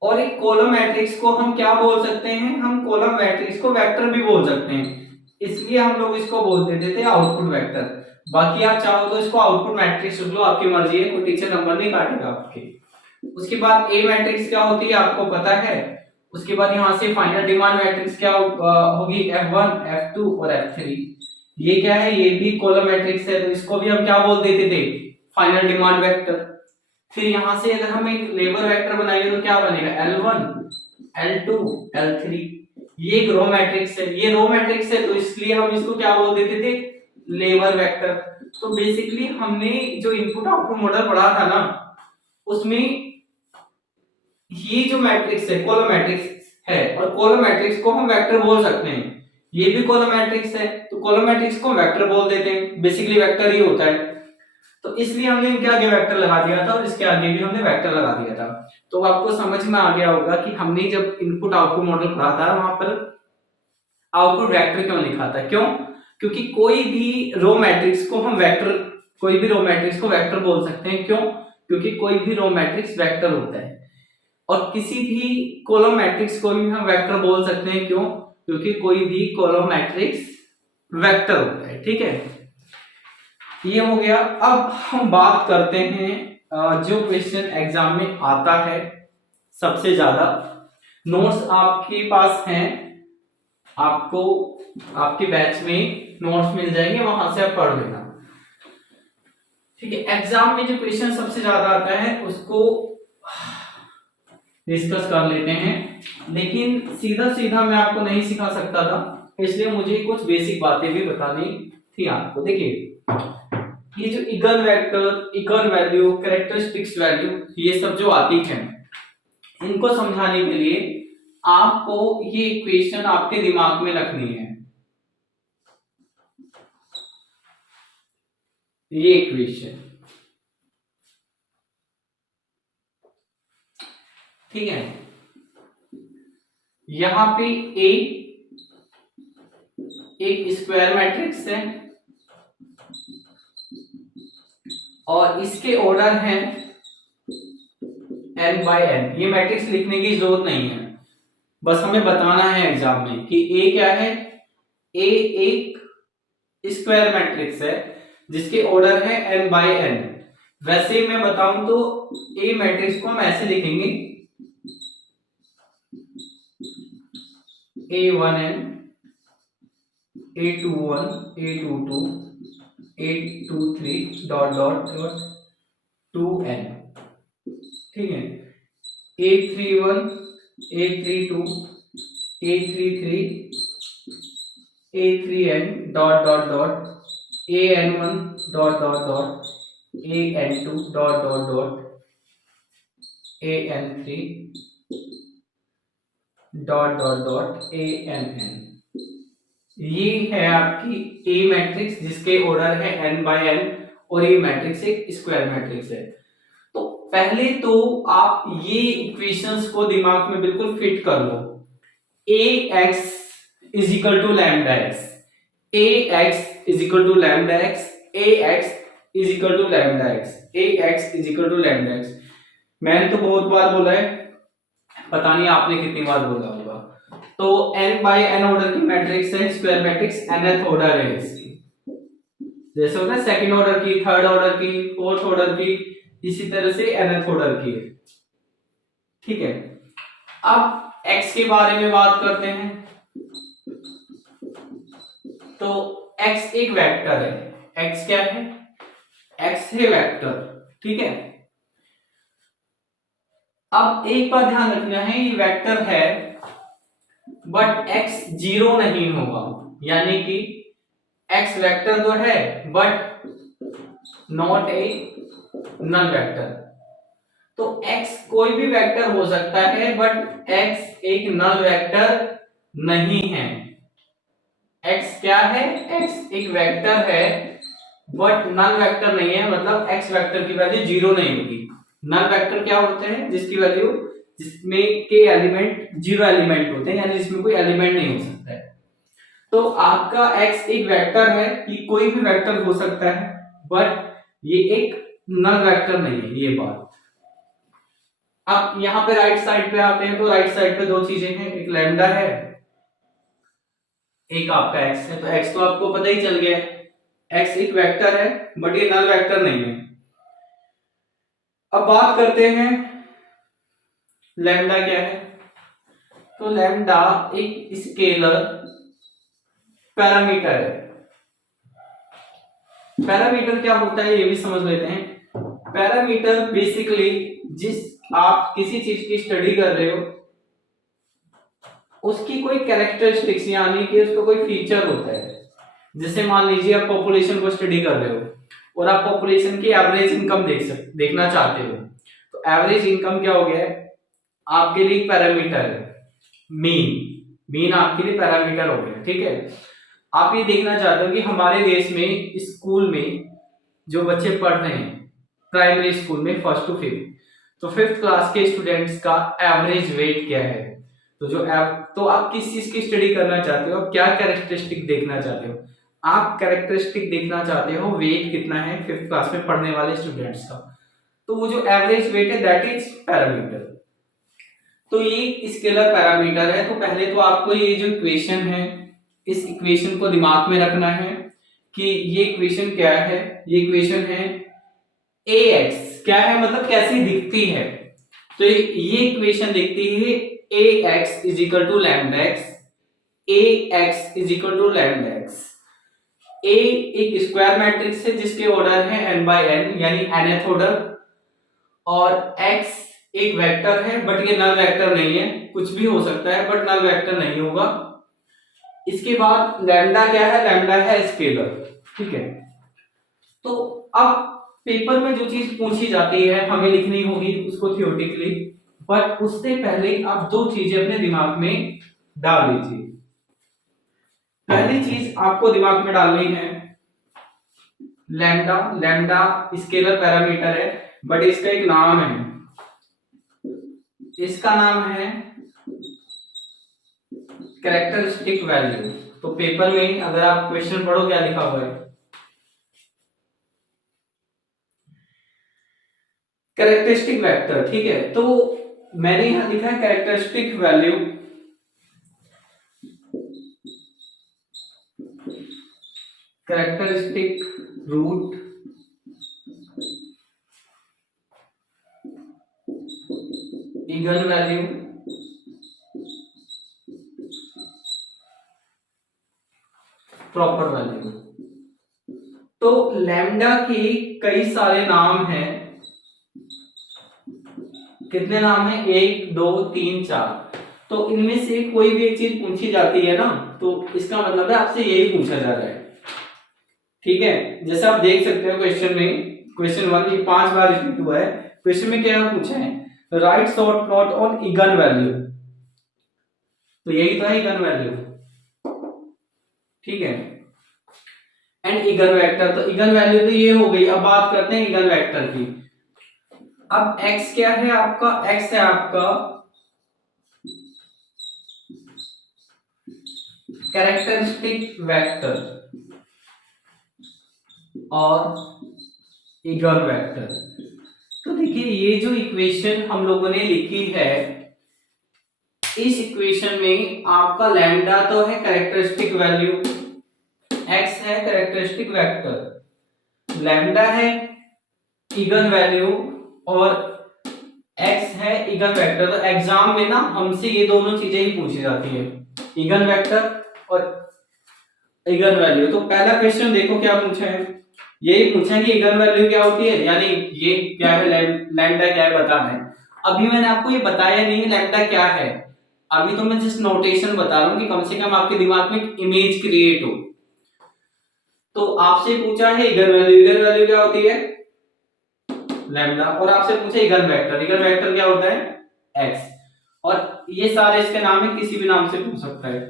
और एक कॉलम मैट्रिक्स को हम क्या बोल सकते हैं, हम कॉलम मैट्रिक्स को वेक्टर भी बोल सकते हैं, इसलिए हम लोग इसको बोल देते थे आउटपुट वेक्टर। बाकी आप चाहो तो इसको आउटपुट मैट्रिक्स लिख लो, आपकी मर्जी है, कोई टीचर नंबर नहीं काटेगा आपके। उसके बाद ए मैट्रिक्स क्या होती है आपको पता है। उसके बाद यहां से फाइनल डिमांड मैट्रिक्स क्या होगी, F1 F2 और F3। ये क्या है, ये भी कॉलम मैट्रिक्स है, तो इसको भी हम क्या बोल देते थे, फाइनल डिमांड वेक्टर। फिर यहां से अगर हम एक लेबर वेक्टर बनाएंगे तो क्या बनेगा, L1 L2 L3। ये एक रो मैट्रिक्स है, ये रो मैट्रिक्स है, तो इसलिए हम इसको क्या बोल देते थे, लेबर वेक्टर। तो बेसिकली हमने जो इनपुट आउटपुट मॉडल पढ़ा था ना, उसमें ये जो मैट्रिक्स है कॉलम मैट्रिक्स है, और कॉलम मैट्रिक्स को हम वेक्टर बोल सकते हैं। ये भी कॉलम मैट्रिक्स है, तो कॉलम मैट्रिक्स को वेक्टर बोल देते हैं, बेसिकली वेक्टर ही होता है। तो इसलिए हमने इनके आगे वेक्टर लगा दिया था और इसके आगे भी हमने वेक्टर लगा दिया था। तो आपको समझ में आ गया होगा कि हमने जब इनपुट आउटपुट मॉडल पढ़ा था वहां पर आउटपुट वेक्टर क्यों लिखा था, क्यों, क्योंकि कोई भी रो मैट्रिक्स को हम वेक्टर, कोई भी रो मैट्रिक्स को वेक्टर बोल सकते हैं। क्यों, क्योंकि कोई भी रो मैट्रिक्स वेक्टर होता है, और किसी भी कॉलम मैट्रिक्स को भी हम वेक्टर बोल सकते हैं। क्यों, क्योंकि कोई भी कॉलम मैट्रिक्स वेक्टर होता है। ठीक है, ये हो गया। अब हम बात करते हैं जो क्वेश्चन एग्जाम में आता है सबसे ज्यादा। नोट्स आपके पास हैं, आपको आपके बैच में नोट्स मिल जाएंगे, वहां से आप पढ़ लेना। ठीक है, एग्जाम में जो क्वेश्चन सबसे ज्यादा आता है उसको डिस्कस कर लेते हैं। लेकिन सीधा सीधा मैं आपको नहीं सिखा सकता था, इसलिए मुझे कुछ बेसिक बातें भी बतानी थी आपको। देखिए, ये जो eigen vector, eigen value, characteristics value, ये सब जो आती है, इनको समझाने के लिए आपको ये इक्वेशन आपके दिमाग में रखनी है। ये इक्वेशन, ठीक है, यहां पे ए एक स्क्वायर मैट्रिक्स है और इसके ऑर्डर हैं n बाय n। ये मैट्रिक्स लिखने की जरूरत नहीं है, बस हमें बताना है एग्जाम में कि ए क्या है। ए एक स्क्वायर मैट्रिक्स है जिसके ऑर्डर है n बाय n। वैसे मैं बताऊं तो ए मैट्रिक्स को हम ऐसे लिखेंगे, A1n, A21, A22, A23 dot dot dot 2n। ठीक है, A31, A32, A33, A3n dot dot dot AN1 dot dot dot AN2 dot dot dot AN3 dot dot dot ANN। ये है आपकी ए मैट्रिक्स जिसके ऑर्डर है n बाय n, और ये matrix एक स्क्वायर मैट्रिक्स है। तो पहले तो आप ये इक्वेशंस को दिमाग में बिल्कुल फिट कर लो। ax is equal to lambda x, ax is equal to lambda x, ax is equal to lambda x, ax is equal to lambda x. मैंने तो बहुत बार बोला है, पता नहीं आपने कितनी बार बोला होगा। तो n बाय n ऑर्डर की मैट्रिक्स है, स्क्वायर मैट्रिक्स nth ऑर्डर है इसकी। जैसे होता है सेकंड ऑर्डर की, थर्ड ऑर्डर की, फोर्थ ऑर्डर की, इसी तरह से nth ऑर्डर की है। ठीक है, अब x के बारे में बात करते हैं। तो x एक वेक्टर है। x क्या है? x है वेक्टर। ठीक है, अब एक बात ध्यान रखना है, ये वेक्टर है बट x जीरो नहीं होगा, यानी कि x वेक्टर तो है but not a null vector. तो x कोई भी वेक्टर हो सकता है बट x एक नल वेक्टर नहीं है। x क्या है? x एक वेक्टर है बट नल वेक्टर नहीं है, मतलब x वेक्टर की वैल्यू जीरो नहीं होगी। नल वेक्टर क्या होते हैं? जिसकी वैल्यू, जिसमें के एलिमेंट जीरो एलिमेंट होते हैं, यानी जिसमें कोई एलिमेंट नहीं हो सकता है। तो आपका x एक वेक्टर है, ये कोई भी वेक्टर हो सकता है बट ये एक नल वेक्टर नहीं है, ये बात। अब यहाँ पे राइट साइड पे आते हैं, तो राइट साइड पे दो चीजें हैं, एक लैम्डा है, एक आपका x है। तो x तो आपको पता ही चल गया है, x एक वेक्टर है बट ये नल वेक्टर नहीं है। अब बात करते हैं लैम्डा क्या है। तो लैम्डा एक स्केलर पैरामीटर है। पैरामीटर क्या होता है ये भी समझ लेते हैं। पैरामीटर बेसिकली जिस आप किसी चीज की स्टडी कर रहे हो उसकी कोई कैरेक्टरिस्टिक्स, यानी कि उसका कोई फीचर होता है। जैसे मान लीजिए आप पॉपुलेशन को स्टडी कर रहे हो और आप पॉपुलेशन की एवरेज इनकम देखना चाहते हो, तो एवरेज इनकम क्या हो गया है आपके लिए? पैरामीटर है। मीन आपके लिए पैरामीटर हो गया। ठीक है, आप ये देखना चाहते हो कि हमारे देश में स्कूल में जो बच्चे पढ़ रहे हैं प्राइमरी स्कूल में फर्स्ट टू फिफ्थ, तो फिफ्थ क्लास के स्टूडेंट्स का एवरेज वेट क्या है। तो आप किस चीज की स्टडी करना चाहते हो, आप क्या कैरेक्टरिस्टिक देखना चाहते हो? आप कैरेक्टरिस्टिक देखना चाहते हो वेट कितना है फिफ्थ क्लास में पढ़ने वाले स्टूडेंट्स का। तो वो जो एवरेज वेट है दैट इज पैरामीटर। तो ये स्केलर पैरामीटर है। तो पहले तो आपको ये जो इक्वेशन है इस इक्वेशन को दिमाग में रखना है कि ये इक्वेशन क्या है। ये इक्वेशन है ax, क्या है मतलब कैसी दिखती है। तो ये इक्वेशन दिखती है ax is equal to lambda x, ax is equal to lambda x. a एक स्क्वायर मैट्रिक्स है जिसके ऑर्डर है n बाय n यानी nth ऑर्डर, और x एक वेक्टर है बट ये नल वेक्टर नहीं है, कुछ भी हो सकता है बट नल वेक्टर नहीं होगा। इसके बाद लैम्डा क्या है, लैम्डा है स्केलर, ठीक है। तो अब पेपर में जो चीज पूछी जाती है हमें लिखनी होगी उसको थियोरेटिकली, बट उससे पहले आप दो चीजें अपने दिमाग में डाल लीजिए। पहली चीज आपको दिमाग में डालनी है लैम्डा। लैम्डा स्केलर पैरामीटर है बट इसका एक नाम है, इसका नाम है कैरेक्टरिस्टिक वैल्यू। तो पेपर में अगर आप क्वेश्चन पढ़ो क्या लिखा हुआ है, कैरेक्टरिस्टिक वेक्टर, ठीक है। तो मैंने यहां लिखा है characteristic value, characteristic root eigen value proper value. तो लैम्डा के कई सारे नाम हैं, कितने नाम हैं, 1 2 3 4। तो इनमें से कोई भी एक चीज पूछी जाती है ना, तो इसका मतलब है आपसे यही पूछा जा रहा है, ठीक है। जैसे आप देख सकते हो क्वेश्चन में, क्वेश्चन 1 ये 5 बार रिपीट हुआ है। क्वेश्चन में क्या पूछा है, right short note on eigen value, तो यही तो है इगन वैल्यू, ठीक है। एंड इगन वेक्टर, तो इगन वैल्यू तो ये हो गई। अब बात करते हैं इगन वेक्टर की। अब x क्या है आपका, x है आपका कैरेक्टरिस्टिक वेक्टर और इगन वेक्टर। तो देखिए ये जो इक्वेशन हम लोगों ने लिखी है, इस इक्वेशन में आपका लैम्डा तो है कैरेक्टरिस्टिक वैल्यू, x है कैरेक्टरिस्टिक वेक्टर, लैम्डा है इगन वैल्यू और x है इगन वेक्टर। तो एग्जाम में ना हमसे ये दोनों चीजें ही पूछी जाती है, इगन वेक्टर और इगन वैल्यू। तो पहला क्वेश्चन देखो क्या पूछा है, यही पूछा है कि इगन वैल्यू क्या होती है, यानी ये क्या है, लैम्डा क्या है बताना है। अभी मैंने आपको ये बताया नहीं है लैम्डा क्या है, अभी तो मैं जस्ट नोटेशन बता रहा हूँ कि कम से कम आपके दिमाग में इमेज क्रिएट हो। तो आपसे पूछा है इगन वैल्यू, इगन वैल्यू क्या होती है लैम्डा, और आपसे पूछे इगन वेक्टर, इगन वेक्टर क्या होता है x, और ये सारे इसके नाम है, किसी भी नाम से पूछ सकता है।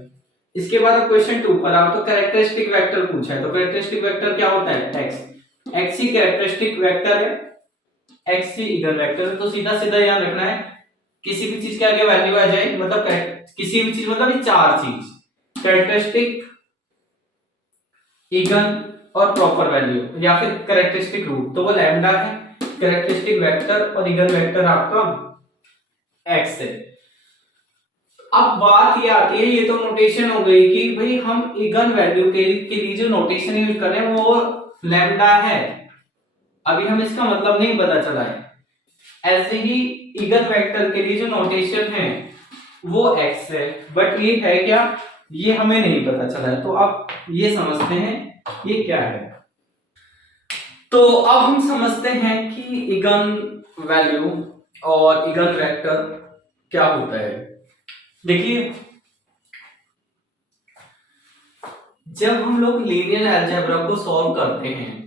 इसके बाद क्वेश्चन 2 पर आओ, तो कैरेक्टरिस्टिक वेक्टर पूछा है, तो कैरेक्टरिस्टिक वेक्टर क्या होता है x, x ही कैरेक्टरिस्टिक वेक्टर है, x ही इगन वेक्टर है। तो सीधा सीधा याद रखना है, किसी भी चीज के आगे वैल्यू आ जाए मतलब किसी भी चीज मतलब ये चार चीज, कैरेक्टरिस्टिक, इगन और प्रॉपर वैल्यू या फिर कैरेक्टरिस्टिक रूट, तो वो लैम्डा है, कैरेक्टरिस्टिक वेक्टर और इगन वेक्टर आपका x है। अब बात ये आती है, ये तो नोटेशन हो गई कि भाई हम इगन वैल्यू के लिए जो नोटेशन यूज कर रहे हैं वो लैम्डा है, अभी हमें इसका मतलब नहीं पता चला है। ऐसे ही इगन वेक्टर के लिए जो नोटेशन है वो x है, बट ये है क्या, ये हमें नहीं पता चला है। तो अब ये समझते हैं ये क्या है। तो अब हम समझते हैं कि इगन वैल्यू और इगन वेक्टर क्या होता है। देखिए जब हम लोग लीनियर अलजेब्रा को सॉल्व करते हैं,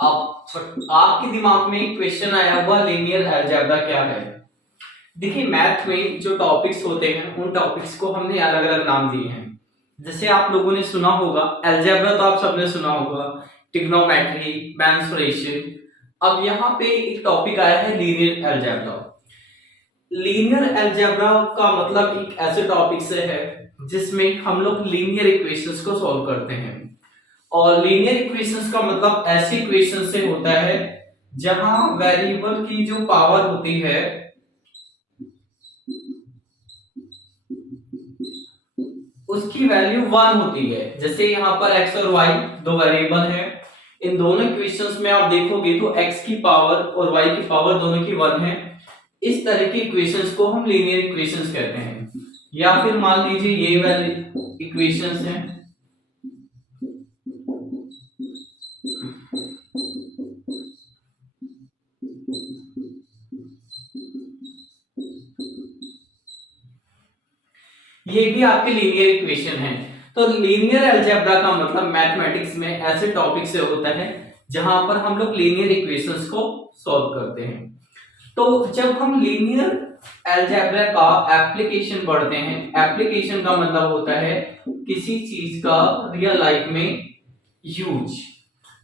अब आपके दिमाग में एक क्वेश्चन आया हुआ लीनियर अलजेब्रा क्या है। देखिए मैथ में जो टॉपिक्स होते हैं उन टॉपिक्स को हमने अलग अलग नाम दिए हैं। जैसे आप लोगों ने सुना होगा अलजेब्रा, तो आप सबने सुना होगा ट्रिग्नोमेट्री, मेंसुरेशन। अब यहाँ पे एक टॉपिक आया है लीनियर अलजेब्रा। लीनियर अलजेब्रा का मतलब एक ऐसे टॉपिक से है जिसमें हम लोग लीनियर इक्वेशंस को सॉल्व करते हैं, और लीनियर इक्वेशंस का मतलब ऐसी इक्वेशन से होता है जहां वेरिएबल की जो पावर होती है उसकी वैल्यू 1 होती है। जैसे यहाँ पर x और y दो वेरिएबल हैं, इन दोनों इक्वेशंस में आप देखोगे तो x की पावर और y की पावर दोनों की 1 है। इस तरह की इक्वेशंस को हम लीनियर इक्वेशंस कहते हैं। या फिर मान लीजिए ये वाली इक्वेशंस हैं, ये भी आपके लीनियर इक्वेशन है। तो लीनियर अलजेब्रा का मतलब मैथमेटिक्स में ऐसे टॉपिक से होता है जहां पर हम लोग लीनियर इक्वेशंस को सॉल्व करते हैं। तो जब हम लीनियर अलजेब्रा का एप्लीकेशन पढ़ते हैं, एप्लीकेशन का मतलब होता है किसी चीज का रियल लाइफ में यूज।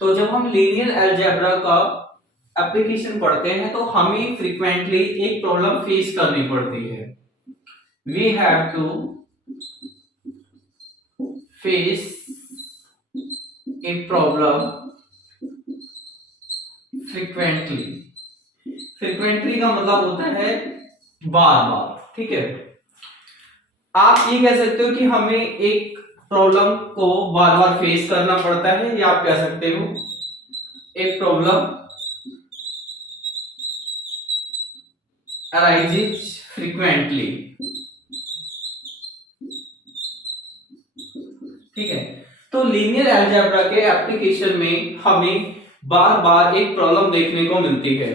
तो जब हम लीनियर अलजेब्रा का एप्लीकेशन पढ़ते हैं तो हमें फ्रीक्वेंटली एक प्रॉब्लम फेस करनी पड़ती है। We have to face a problem frequently. Frequently का मतलब होता है बार बार, ठीक है। आप ये कह सकते हो कि हमें एक प्रॉब्लम को बार बार फेस करना पड़ता है, या आप कह सकते हो एक प्रॉब्लम arises frequently, ठीक है। तो लीनियर अलजेब्रा के एप्लीकेशन में हमें बार बार एक प्रॉब्लम देखने को मिलती है।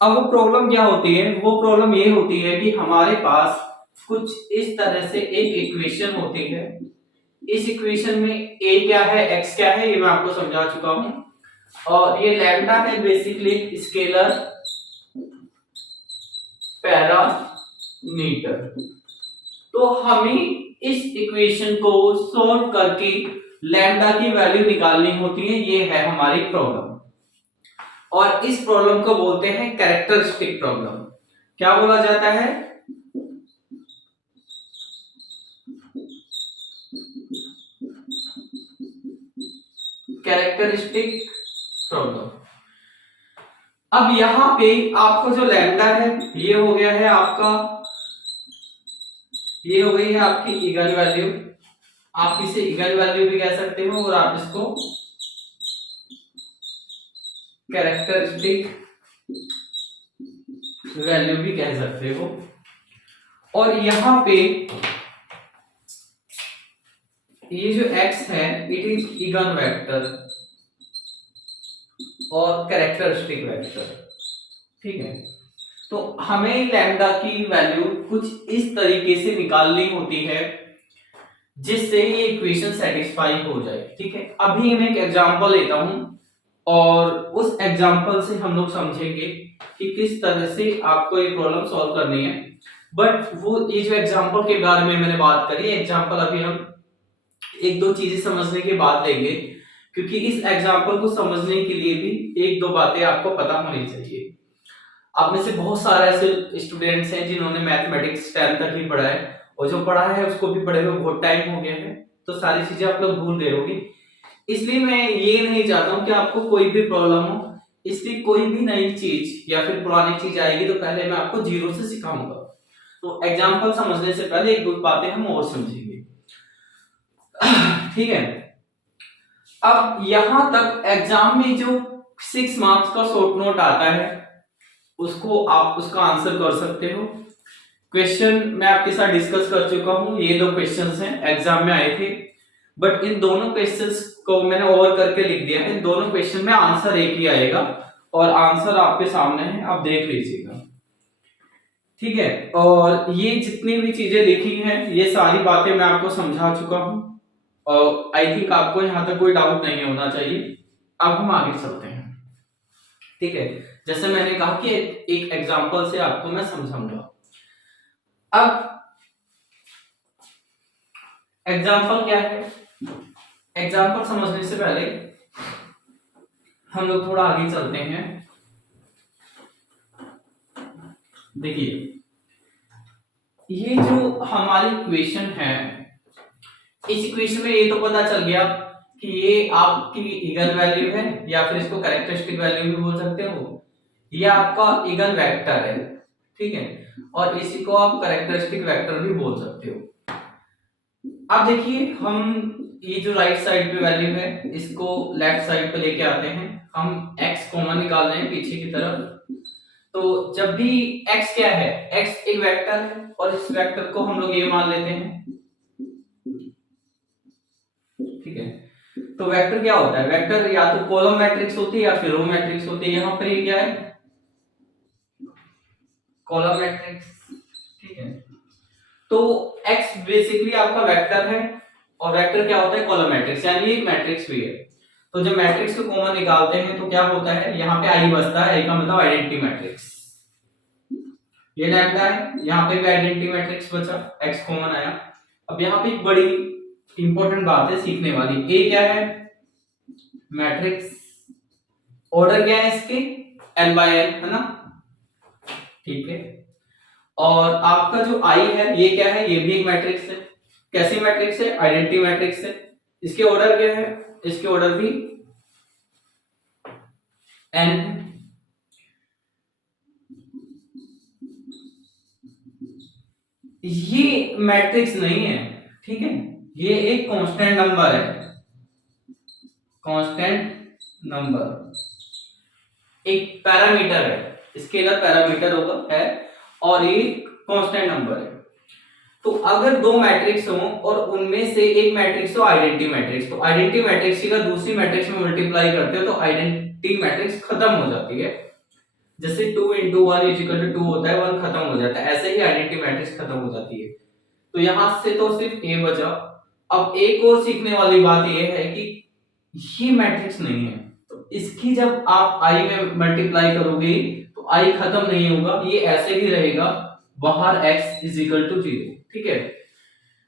अब वो प्रॉब्लम क्या होती है? वो प्रॉब्लम ये होती है कि हमारे पास कुछ इस तरह से एक इक्वेशन होती है। इस इक्वेशन में a क्या है, x क्या है, ये मैं आपको समझा चुका हूं। और ये लैम्डा है बेसिकली स्केलर पैरामीटर। तो हमें इस इक्वेशन को सॉल्व करके लैम्डा की वैल्यू निकालनी होती है। ये है हमारी प्रॉब्लम, और इस प्रॉब्लम को बोलते हैं कैरेक्टरिस्टिक प्रॉब्लम। क्या बोला जाता है? Characteristic problem. अब यहां पे आपको जो लैम्डा है ये हो गया है आपका, ये हो गई है आपकी इगन वैल्यू। आप इसे इगन वैल्यू भी कह सकते हो और आप इसको कैरेक्टरिस्टिक वैल्यू भी कह सकते हो। और यहां पे ये जो x है इट इज इगन वेक्टर और कैरेक्टरिस्टिक वेक्टर, ठीक है। तो हमें लैम्डा की वैल्यू कुछ इस तरीके से निकालनी होती है जिससे ये इक्वेशन सेटिस्फाई हो जाए, ठीक है। अभी मैं एक एग्जांपल लेता हूं और उस एग्जांपल से हम लोग समझेंगे कि किस तरह से आपको ये प्रॉब्लम सॉल्व करनी है। बट वो ये जो एग्जांपल के बारे में मैंने बात करी, एग्जांपल अभी हम एक दो चीजें समझने के बाद देंगे, क्योंकि इस एग्जांपल को समझने के लिए भी एक दो बातें आपको पता होनी चाहिए। आप में से बहुत सारे ऐसे स्टूडेंट्स हैं जिन्होंने मैथमेटिक्स 10 तक ही पढ़ा है, और जो पढ़ा है उसको भी पढ़े हुए बहुत टाइम हो गया है, तो सारी चीजें आप लोग भूल गए होंगे। इसलिए मैं ये नहीं चाहता हूं कि आपको कोई भी प्रॉब्लम हो, इसलिए कोई भी नई चीज या फिर पुरानी चीज आएगी तो पहले मैं आपको जीरो से सिखाऊंगा। तो एग्जाम्पल समझने से पहले एक दो बातें हम और समझेंगे, ठीक है। अब यहां तक एग्जाम में जो 6 मार्क्स का शॉर्ट नोट आता है उसको आप उसका आंसर कर सकते हो। क्वेश्चन मैं आपके साथ डिस्कस कर चुका हूं, ये दो क्वेश्चंस हैं एग्जाम में आए थे, बट इन दोनों क्वेश्चंस को मैंने ओवर करके लिख दिया है। दोनों क्वेश्चन में आंसर एक ही आएगा और आंसर आपके सामने है, आप देख लीजिएगा, ठीक है। और ये जितनी भी चीजें लिखी हैं ये सारी बातें मैं आपको समझा चुका हूं, और आई थिंक आपको यहाँ तक कोई डाउट नहीं होना चाहिए। अब हम आगे चलते हैं, ठीक है। जैसे मैंने कहा कि एक एग्जांपल से आपको मैं समझाऊंगा। अब एग्जांपल क्या है? एग्जांपल समझने से पहले हम लोग थोड़ा आगे चलते हैं। देखिए ये जो हमारी इक्वेशन है, इस इक्वेशन में ये तो पता चल गया कि ये आपकी इगन वैल्यू है, या फिर इसको कैरेक्टरिस्टिक वैल्यू भी बोल सकते हो। ये आपका इगन वेक्टर है, ठीक है, और इसी को आप कैरेक्टरिस्टिक वेक्टर भी बोल सकते हो। अब देखिए हम ये जो राइट साइड पे वैल्यू है इसको लेफ्ट साइड पे लेके आते हैं। हम x कॉमन निकाल रहे हैं पीछे की तरफ। तो जब भी x क्या है, x एक वेक्टर है और इस वेक्टर को हम लोग ये मान लेते हैं, ठीक है। तो वेक्टर क्या होता है, वेक्टर या तो कॉलम मैट्रिक्स होती है या फिर रो मैट्रिक्स होती है। यहाँ पर ये क्या है, कॉलम मैट्रिक्स, ठीक है। तो x बेसिकली आपका वेक्टर है और वेक्टर क्या होता है, कॉलम मैट्रिक्स, यानी ये मैट्रिक्स भी है। तो जब मैट्रिक्स को कॉमन निकालते हैं तो क्या होता है, यहाँ पे आई बचता है, आई का मतलब आइडेंटिटी मैट्रिक्स। ये लैम्डा है, यहाँ पे भी आइडेंटिटी मैट्रिक्स बचा, x कॉमन आया। अब यहाँ पे एक बड़ी इंपॉर्टेंट बात है सीखने वाली, a क्या है, मैट्रिक्स, ऑर्डर क्या है इसके, n बाय n, है ना, ठीक है। और आपका जो i है ये क्या है, ये भी एक मैट्रिक्स है। कैसी मैट्रिक्स है, आइडेंटिटी मैट्रिक्स है। इसके ऑर्डर क्या है, इसके ऑर्डर भी n। ये मैट्रिक्स नहीं है, ठीक है, ये एक कांस्टेंट नंबर है, कांस्टेंट नंबर, एक पैरामीटर है, स्केलर पैरामीटर होगा है, और ये कांस्टेंट नंबर है। तो अगर दो मैट्रिक्स हो और उनमें से एक मैट्रिक्स हो आइडेंटिटी मैट्रिक्स, तो आइडेंटिटी मैट्रिक्स की अगर दूसरी मैट्रिक्स में मल्टीप्लाई करते हो तो आइडेंटिटी मैट्रिक्स खत्म हो जाती है। जैसे 2 × 1 = 2 होता है, 1 खत्म हो जाता है, ऐसे ही आइडेंटिटी मैट्रिक्स खत्म हो जाती है। तो यहां से तो सिर्फ a बचा। अब एक और सीखने वाली बात यह है कि ये मैट्रिक्स नहीं है, तो इसकी जब आप i में मल्टीप्लाई करोगे तो i खत्म नहीं होगा, ये ऐसे ही रहेगा, बाहर x = 0, ठीक है।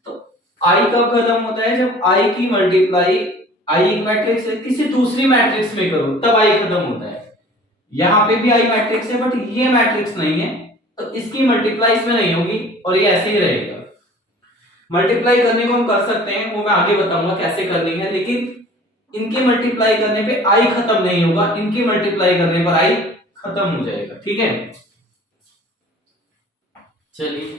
तो i कब खत्म होता है, जब i की मल्टीप्लाई, i एक मैट्रिक्स है, किसी दूसरी मैट्रिक्स में करो तब i खत्म होता है। यहाँ पे भी i मैट्रिक्स है बट ये मैट्रिक्स नहीं है, तो इसकी मल्टीप्लाई इसमें नहीं होगी और ये ऐसे ही रहेगा। मल्टीप्लाई करने को हम कर सकते हैं, वो मैं आगे बताऊंगा कैसे करनी है, लेकिन इनके मल्टीप्लाई करने पे i खत्म नहीं होगा, इनकी मल्टीप्लाई करने पर i खत्म हो जाएगा, ठीक है। चलिए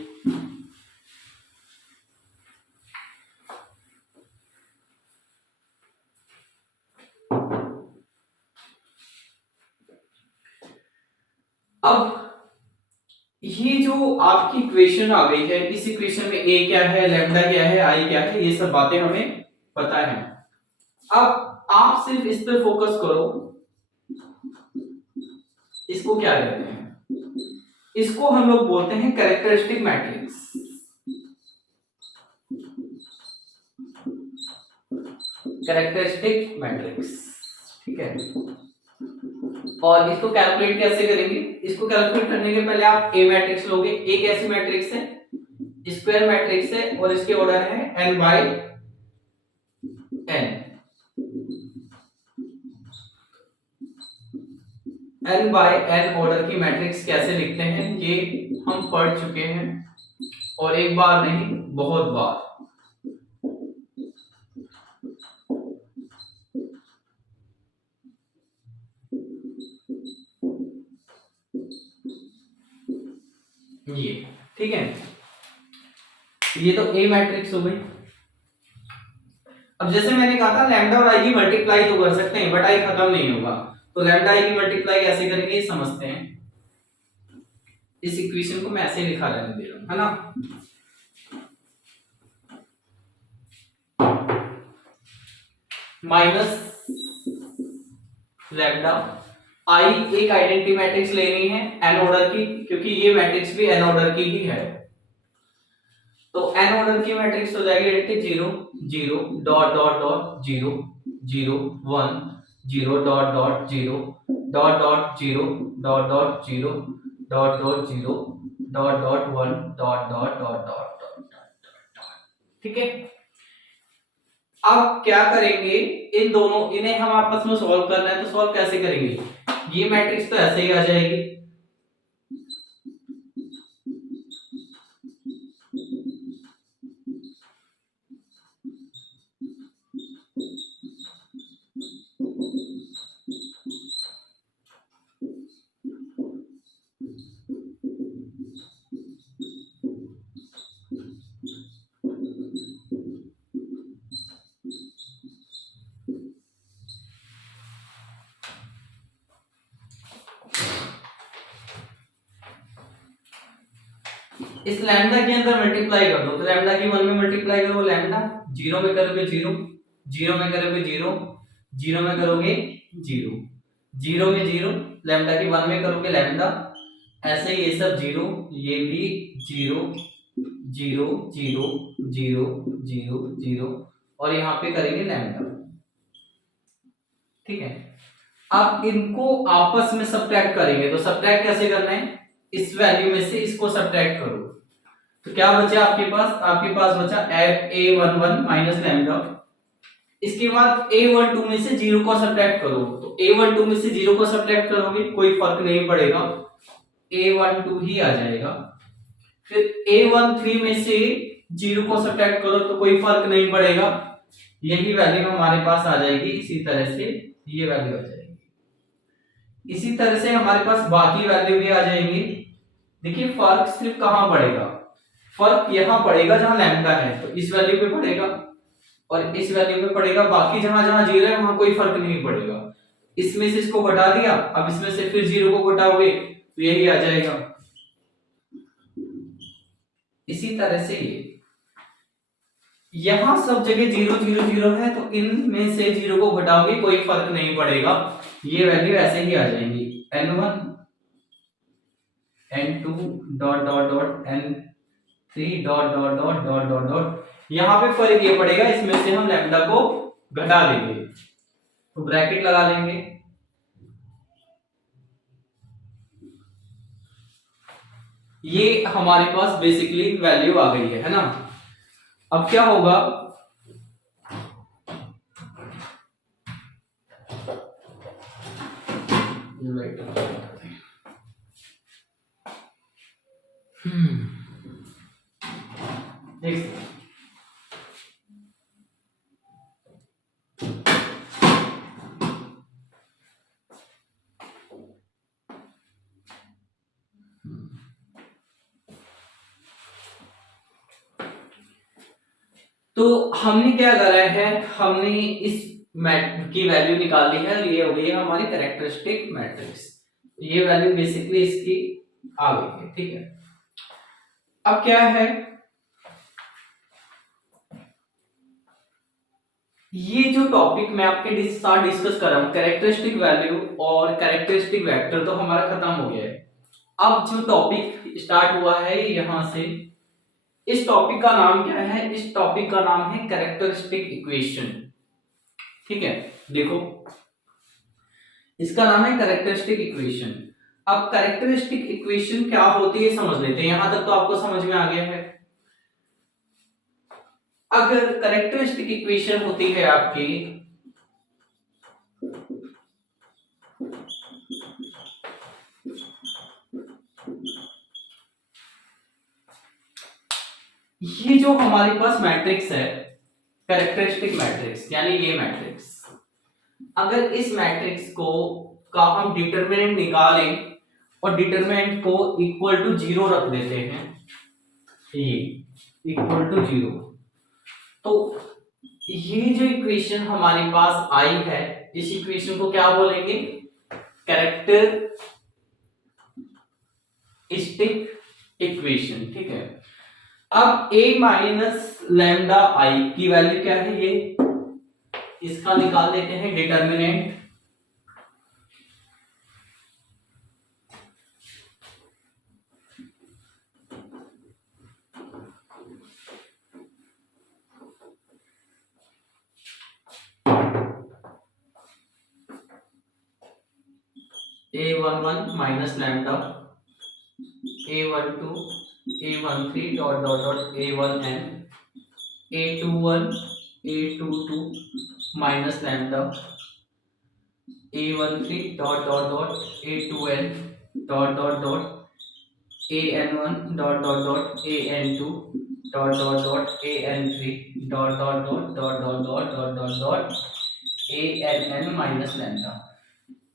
अब ये जो आपकी इक्वेशन आ गई है, इस इक्वेशन में a क्या है, लैम्डा क्या है, i क्या है, ये सब बातें हमें पता है। अब आप सिर्फ इस पर फोकस करो, इसको क्या कहते हैं, इसको हम लोग बोलते हैं कैरेक्टरिस्टिक मैट्रिक्स, कैरेक्टरिस्टिक मैट्रिक्स, ठीक है। और इसको कैलकुलेट कैसे करेंगे, इसको कैलकुलेट करने के पहले आप ए मैट्रिक्स लोगे। ए कैसी मैट्रिक्स है, स्क्वायर मैट्रिक्स है और इसके ऑर्डर है n by n। n by n order की मैट्रिक्स कैसे लिखते हैं ये हम पढ़ चुके हैं, और एक बार नहीं बहुत बार। ये ठीक है, ये तो ए मैट्रिक्स हो गई। अब जैसे मैंने कहा था लैम्डा और आई की मल्टीप्लाई तो कर सकते हैं बट आई खत्म नहीं होगा, तो लैम्डा आई की मल्टीप्लाई कैसे करेंगे ये समझते हैं। इस इक्वेशन को मैं ऐसे लिखा रहने दे रहा हूं, है ना। माइनस लैम्डा आई, एक आइडेंटिटी मैट्रिक्स लेनी है एन ऑर्डर की, क्योंकि ये मैट्रिक्स भी एन ऑर्डर की ही है। तो एन ऑर्डर की मैट्रिक्स हो जाएगी 0 0 dot dot dot 0 0 1 0 dot dot 0 dot dot 0 dot dot 0 dot dot 0 dot dot 1 dot dot dot dot, ठीक है। अब क्या करेंगे, इन दोनों, इन्हें हम आपस में सॉल्व करना है, तो सॉल्व कैसे करेंगे, ये मैट्रिक्स तो ऐसे ही आ जाएगी, इस लैम्डा के अंदर मल्टीप्लाई कर दो, तो लैम्डा की 1 में मल्टीप्लाई करो लैम्डा, 0 में करोगे 0, 0 में करोगे 0, 0 में करोगे 0, 0 में 0, लैम्डा की 1 में करोगे लैम्डा, ऐसे ही ये सब 0, ये भी 0, 0, 0, 0, 0, 0 और यहाँ पे करेंगे लैम्डा। ठीक है, अब इनको आपस में सब्ट्रैक्ट करेंगे, तो सब्ट्रैक्ट कैसे करना है, इस वैल्यू में से इसको सब्ट्रैक्ट करो, तो क्या बचा आपके पास बचा a11 माइनस लैम्डा। इसके बाद a12 में से 0 को सब्ट्रैक्ट करो, तो a12 में से 0 को सब्ट्रैक्ट करोगे कोई फर्क नहीं पड़ेगा, a12 ही आ जाएगा। फिर a13 में से 0 को सब्ट्रैक्ट करो तो कोई फर्क नहीं पड़ेगा, यही वैल्यू हमारे पास आ जाएगी। इसी तरह से ये वैल्यू आ जाएगी, इसी तरह से हमारे पास बाकी वैल्यू भी आ जाएंगी। देखिए फर्क सिर्फ कहां पड़ेगा, फर्क यहां पड़ेगा जहां लैम्डा है, तो इस वैल्यू पे पड़ेगा और इस वैल्यू पे पड़ेगा, बाकी जहां जहां 0 है वहां कोई फर्क नहीं पड़ेगा। इसमें से इसको घटा दिया, अब इसमें से फिर 0 को घटाओगे तो यही आ जाएगा। इसी तरह से यहां सब जगह 0 0 0 है, तो इनमें से 0 को घटाओगे कोई फर्क नहीं पड़ेगा, ये वैल्यू ऐसे ही आ जाएंगी, n1 n2 dot dot dot n3 dot dot dot dot dot dot. यहां पे फर्क ये पड़ेगा, इसमें से हम लैम्डा को घटा देंगे, तो ब्रैकेट लगा लेंगे। ये हमारे पास बेसिकली वैल्यू आ गई है ना। अब क्या होगा, तो हमने क्या करा है, हमने इस की वैल्यू निकाल ली है, ये हो गई है हमारी कैरेक्टरिस्टिक मैट्रिक्स, ये वैल्यू बेसिकली इसकी आ गई है। ठीक है, अब क्या है, ये जो टॉपिक मैं आपके साथ डिस्कस कर रहा हूं कैरेक्टरिस्टिक वैल्यू और कैरेक्टरिस्टिक वेक्टर, तो हमारा खत्म हो गया है। अब जो टॉपिक स्टार्ट हुआ है यहां से, इस टॉपिक का नाम क्या है, इस टॉपिक का नाम है कैरेक्टरिस्टिक इक्वेशन। ठीक है, देखो इसका नाम है कैरेक्टरिस्टिक इक्वेशन। अब कैरेक्टरिस्टिक इक्वेशन क्या होती है समझ लेते हैं, यहां तक तो आपको समझ में आ गया है। अगर कैरेक्टरिस्टिक इक्वेशन होती है आपकी, ये जो हमारे पास मैट्रिक्स है कैरेक्टरिस्टिक मैट्रिक्स, यानी ये मैट्रिक्स, अगर इस मैट्रिक्स को का हम डिटरमिनेंट निकालें और डिटरमिनेंट को इक्वल टू 0 रख देते हैं, ये इक्वल टू 0, तो ये जो इक्वेशन हमारे पास आई है, इस इक्वेशन को क्या बोलेंगे, कैरेक्टरिस्टिक इक्वेशन। ठीक है, अब a माइनस लैम्डा आई की वैल्यू क्या है, ये इसका निकाल लेते हैं determinant. a11 minus lambda, a12 a13 dot dot dot a1n, a21 a22 minus lambda, a13 dot dot dot a2n dot dot dot an1 dot dot dot an2 dot dot dot an3 dot dot dot dot dot dot dot dot dot ann minus lambda.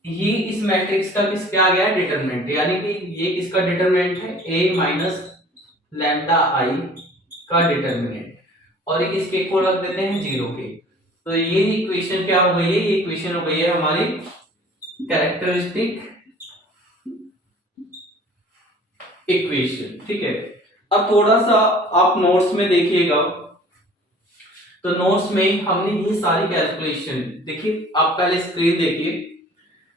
ये इस matrix का किस क्या आ गया है, determinant, यानी कि ये किसका डिटरमिनेंट है, a माइनस लैम्डा आई का डिटरमिनेंट, और एक इसके को रख देते हैं 0 के, तो ये इक्वेशन क्या हो गई है, ये इक्वेशन हो गई है हमारी कैरेक्टरिस्टिक इक्वेशन। ठीक है, अब थोड़ा सा आप नोट्स में देखिएगा, तो नोट्स में हमने ये सारी कैलकुलेशन देखिए, आप पहले स्क्रीन देखिए,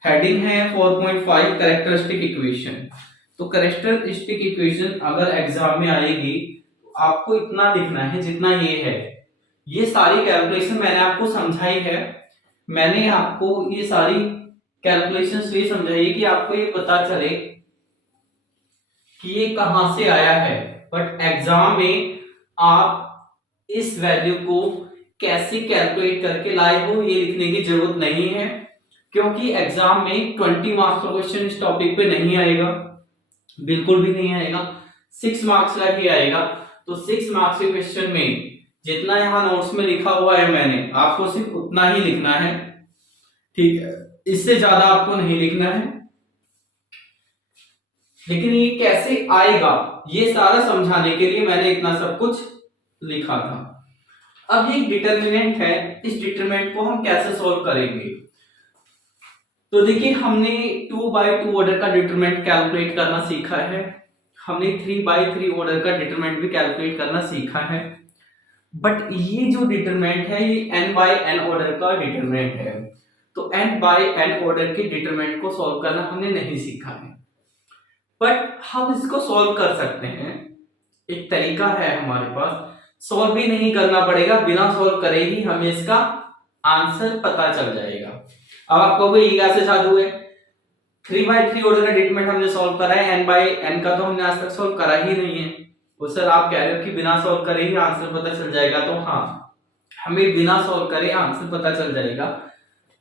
हेडिंग है 4.5 कैरेक्टरिस्टिक इक्वेशन। तो कैरेक्टरिस्टिक इक्वेशन अगर एग्जाम में आएगी तो आपको इतना लिखना है जितना ये है। ये सारी कैलकुलेशन मैंने आपको समझाई है, मैंने आपको ये सारी कैलकुलेशंस ये समझाई है कि आपको ये पता चले कि ये कहां से आया है। बट एग्जाम में आप इस वैल्यू को कैसे कैलकुलेट करके लाए हो ये लिखने की जरूरत नहीं है, क्योंकि एग्जाम में 20 मार्क्स का क्वेश्चन इस टॉपिक पे नहीं आएगा, बिल्कुल भी नहीं आएगा, 6 मार्क्स का ही आएगा। तो 6 मार्क्स के क्वेश्चन में जितना यहाँ नोट्स में लिखा हुआ है मैंने, आपको सिर्फ उतना ही लिखना है, ठीक है, इससे ज्यादा आपको नहीं लिखना है। लेकिन ये कैसे आएगा ये सारा समझाने के लिए मैंने इतना सब कुछ लिखा था। अब ये डिटरमिनेंट है, इस डिटरमिनेंट को हम कैसे सॉल्व करेंगे? तो देखिए, हमने 2/2 ऑर्डर का डिटरमिनेंट कैलकुलेट करना सीखा है, हमने 3/3 ऑर्डर का डिटरमिनेंट भी कैलकुलेट करना सीखा है। बट ये जो डिटरमिनेंट है ये n/n ऑर्डर का डिटरमिनेंट है। तो n/n ऑर्डर के डिटरमिनेंट को सॉल्व करना हमने नहीं सीखा है, बट हम इसको सॉल्व कर सकते हैं। एक तरीका है हमारे पास, सॉल्व भी नहीं करना पड़ेगा, बिना सॉल्व करे ही हमें इसका आंसर पता चल जाएगा। अब आप कहोगे ये कैसे जादू है, 3/3 ऑर्डर का डिटरमिनेंट हमने सॉल्व करा है, n/n का तो हमने आज तक सॉल्व करा ही नहीं है। वो सर आप कह रहे हो कि बिना सॉल्व करे ही आंसर पता चल जाएगा, तो हाँ, हमें बिना सॉल्व करे आंसर पता चल जाएगा,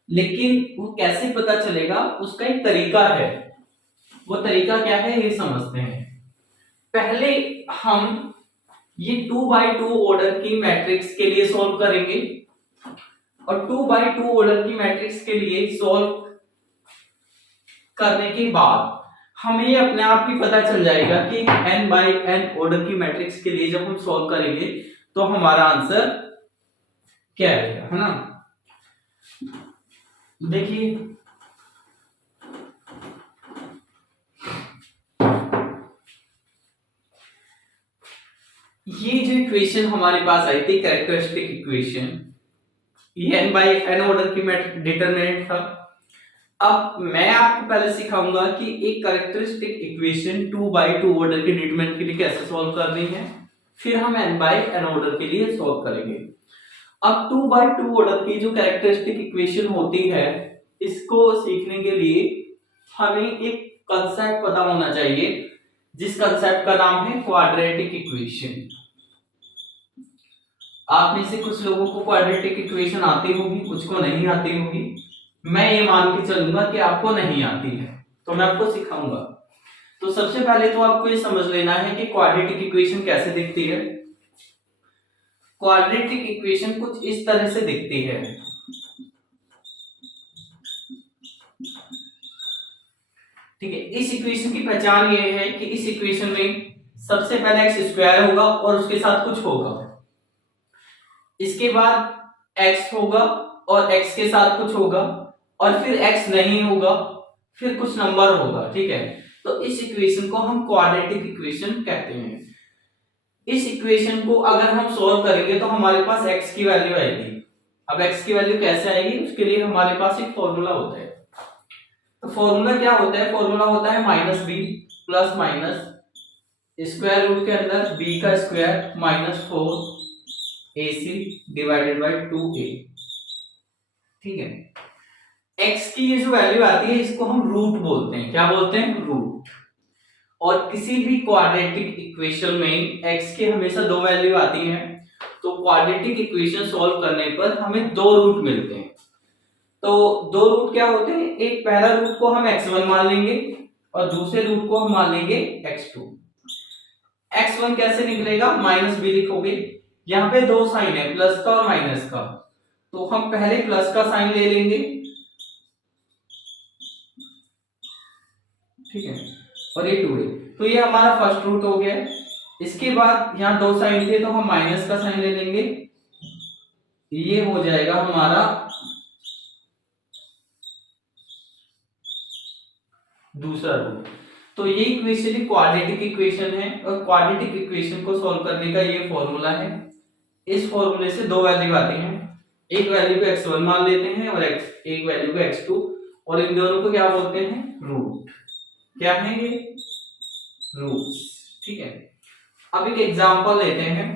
लेकिन वो कैसे पता चलेगा उसका एक तरीका है। वो तरीका क्या है ये समझते हैं। पहले हम ये 2/2 ऑर्डर की मैट्रिक्स के लिए सॉल्व करेंगे, और 2/2 ऑर्डर की मैट्रिक्स के लिए सॉल्व करने के बाद हमें अपने आप ही पता चल जाएगा कि n/n ऑर्डर की मैट्रिक्स के लिए जब हम सॉल्व करेंगे तो हमारा आंसर क्या आएगा, है ना। देखिए, ये जो इक्वेशन हमारे पास आई थी कैरेक्टरिस्टिक इक्वेशन, ये n/n ऑर्डर की डिटरमिनेंट था। अब मैं आपको पहले सिखाऊंगा कि एक कैरेक्टरिस्टिक इक्वेशन 2/2 ऑर्डर के डिटरमिनेंट के लिए कैसे सॉल्व करनी है, फिर हम n/n ऑर्डर के लिए सॉल्व करेंगे। अब 2/2 ऑर्डर की जो कैरेक्टरिस्टिक इक्वेशन होती है, इसको सीखने के लिए हमें एक कंसेप्ट पता होना चाहिए, जिस कंसेप्ट का नाम है क्वाड्रेटिक इक्वेशन। आप में से कुछ लोगों को क्वाड्रेटिक इक्वेशन आती होगी, कुछ को नहीं आती होगी। मैं ये मान के चलूंगा कि आपको नहीं आती है, तो मैं आपको सिखाऊंगा। तो सबसे पहले तो आपको ये समझ लेना है कि क्वाड्रेटिक इक्वेशन कैसे दिखती है। क्वाड्रेटिक इक्वेशन कुछ इस तरह से दिखती है। ठीक है, इस इक्वेशन की पहचान ये है कि इस इक्वेशन में सबसे पहले एक्स स्क्वायर होगा और उसके साथ कुछ होगा, इसके बाद x होगा और x के साथ कुछ होगा, और फिर x नहीं होगा, फिर कुछ नंबर होगा। ठीक है, तो इस इक्वेशन को हम क्वाड्रेटिक इक्वेशन कहते हैं। इस इक्वेशन को अगर हम सॉल्व करेंगे तो हमारे पास x की वैल्यू आएगी। अब x की वैल्यू कैसे आएगी, उसके लिए हमारे पास एक फॉर्मूला होता है। तो फॉर्मूला क्या होता है, फॉर्मूला होता है -b plus minus square root के अंदर b का square minus 4ac divided by 2a। ठीक है, x की ये जो वैल्यू आती है इसको हम रूट बोलते हैं। क्या बोलते हैं, रूट। और किसी भी क्वाड्रेटिक इक्वेशन में x की हमेशा दो वैल्यू आती हैं, तो क्वाड्रेटिक इक्वेशन सॉल्व करने पर हमें दो रूट मिलते हैं। तो दो रूट क्या होते हैं, एक पहला रूट को हम x1 मान लेंगे और दूसरे रूट को हम मान लेंगे x2। x1 कैसे निकलेगा, -b लिखोगे, यहाँ पे दो साइन है, प्लस का और माइनस का, तो हम पहले प्लस का साइन ले लेंगे। ठीक है, और ये 2 है, तो ये हमारा फर्स्ट रूट हो गया। इसके बाद यहाँ दो साइन थे तो हम माइनस का साइन ले लेंगे, ये हो जाएगा हमारा दूसरा रूट। तो ये इक्वेशन क्वाड्रेटिक इक्वेशन है और क्वाड्रेटिक इक्वेशन को सॉल्व करने का ये फॉर्मूला है। इस फॉर्मूले से दो वैल्यू आती हैं, एक वैल्यू को x1 मान लेते हैं और एक वैल्यू को x2, और इन दोनों को क्या बोलते हैं, रूट। क्या है ये, रूट्स। ठीक है, अब एक एग्जांपल लेते हैं।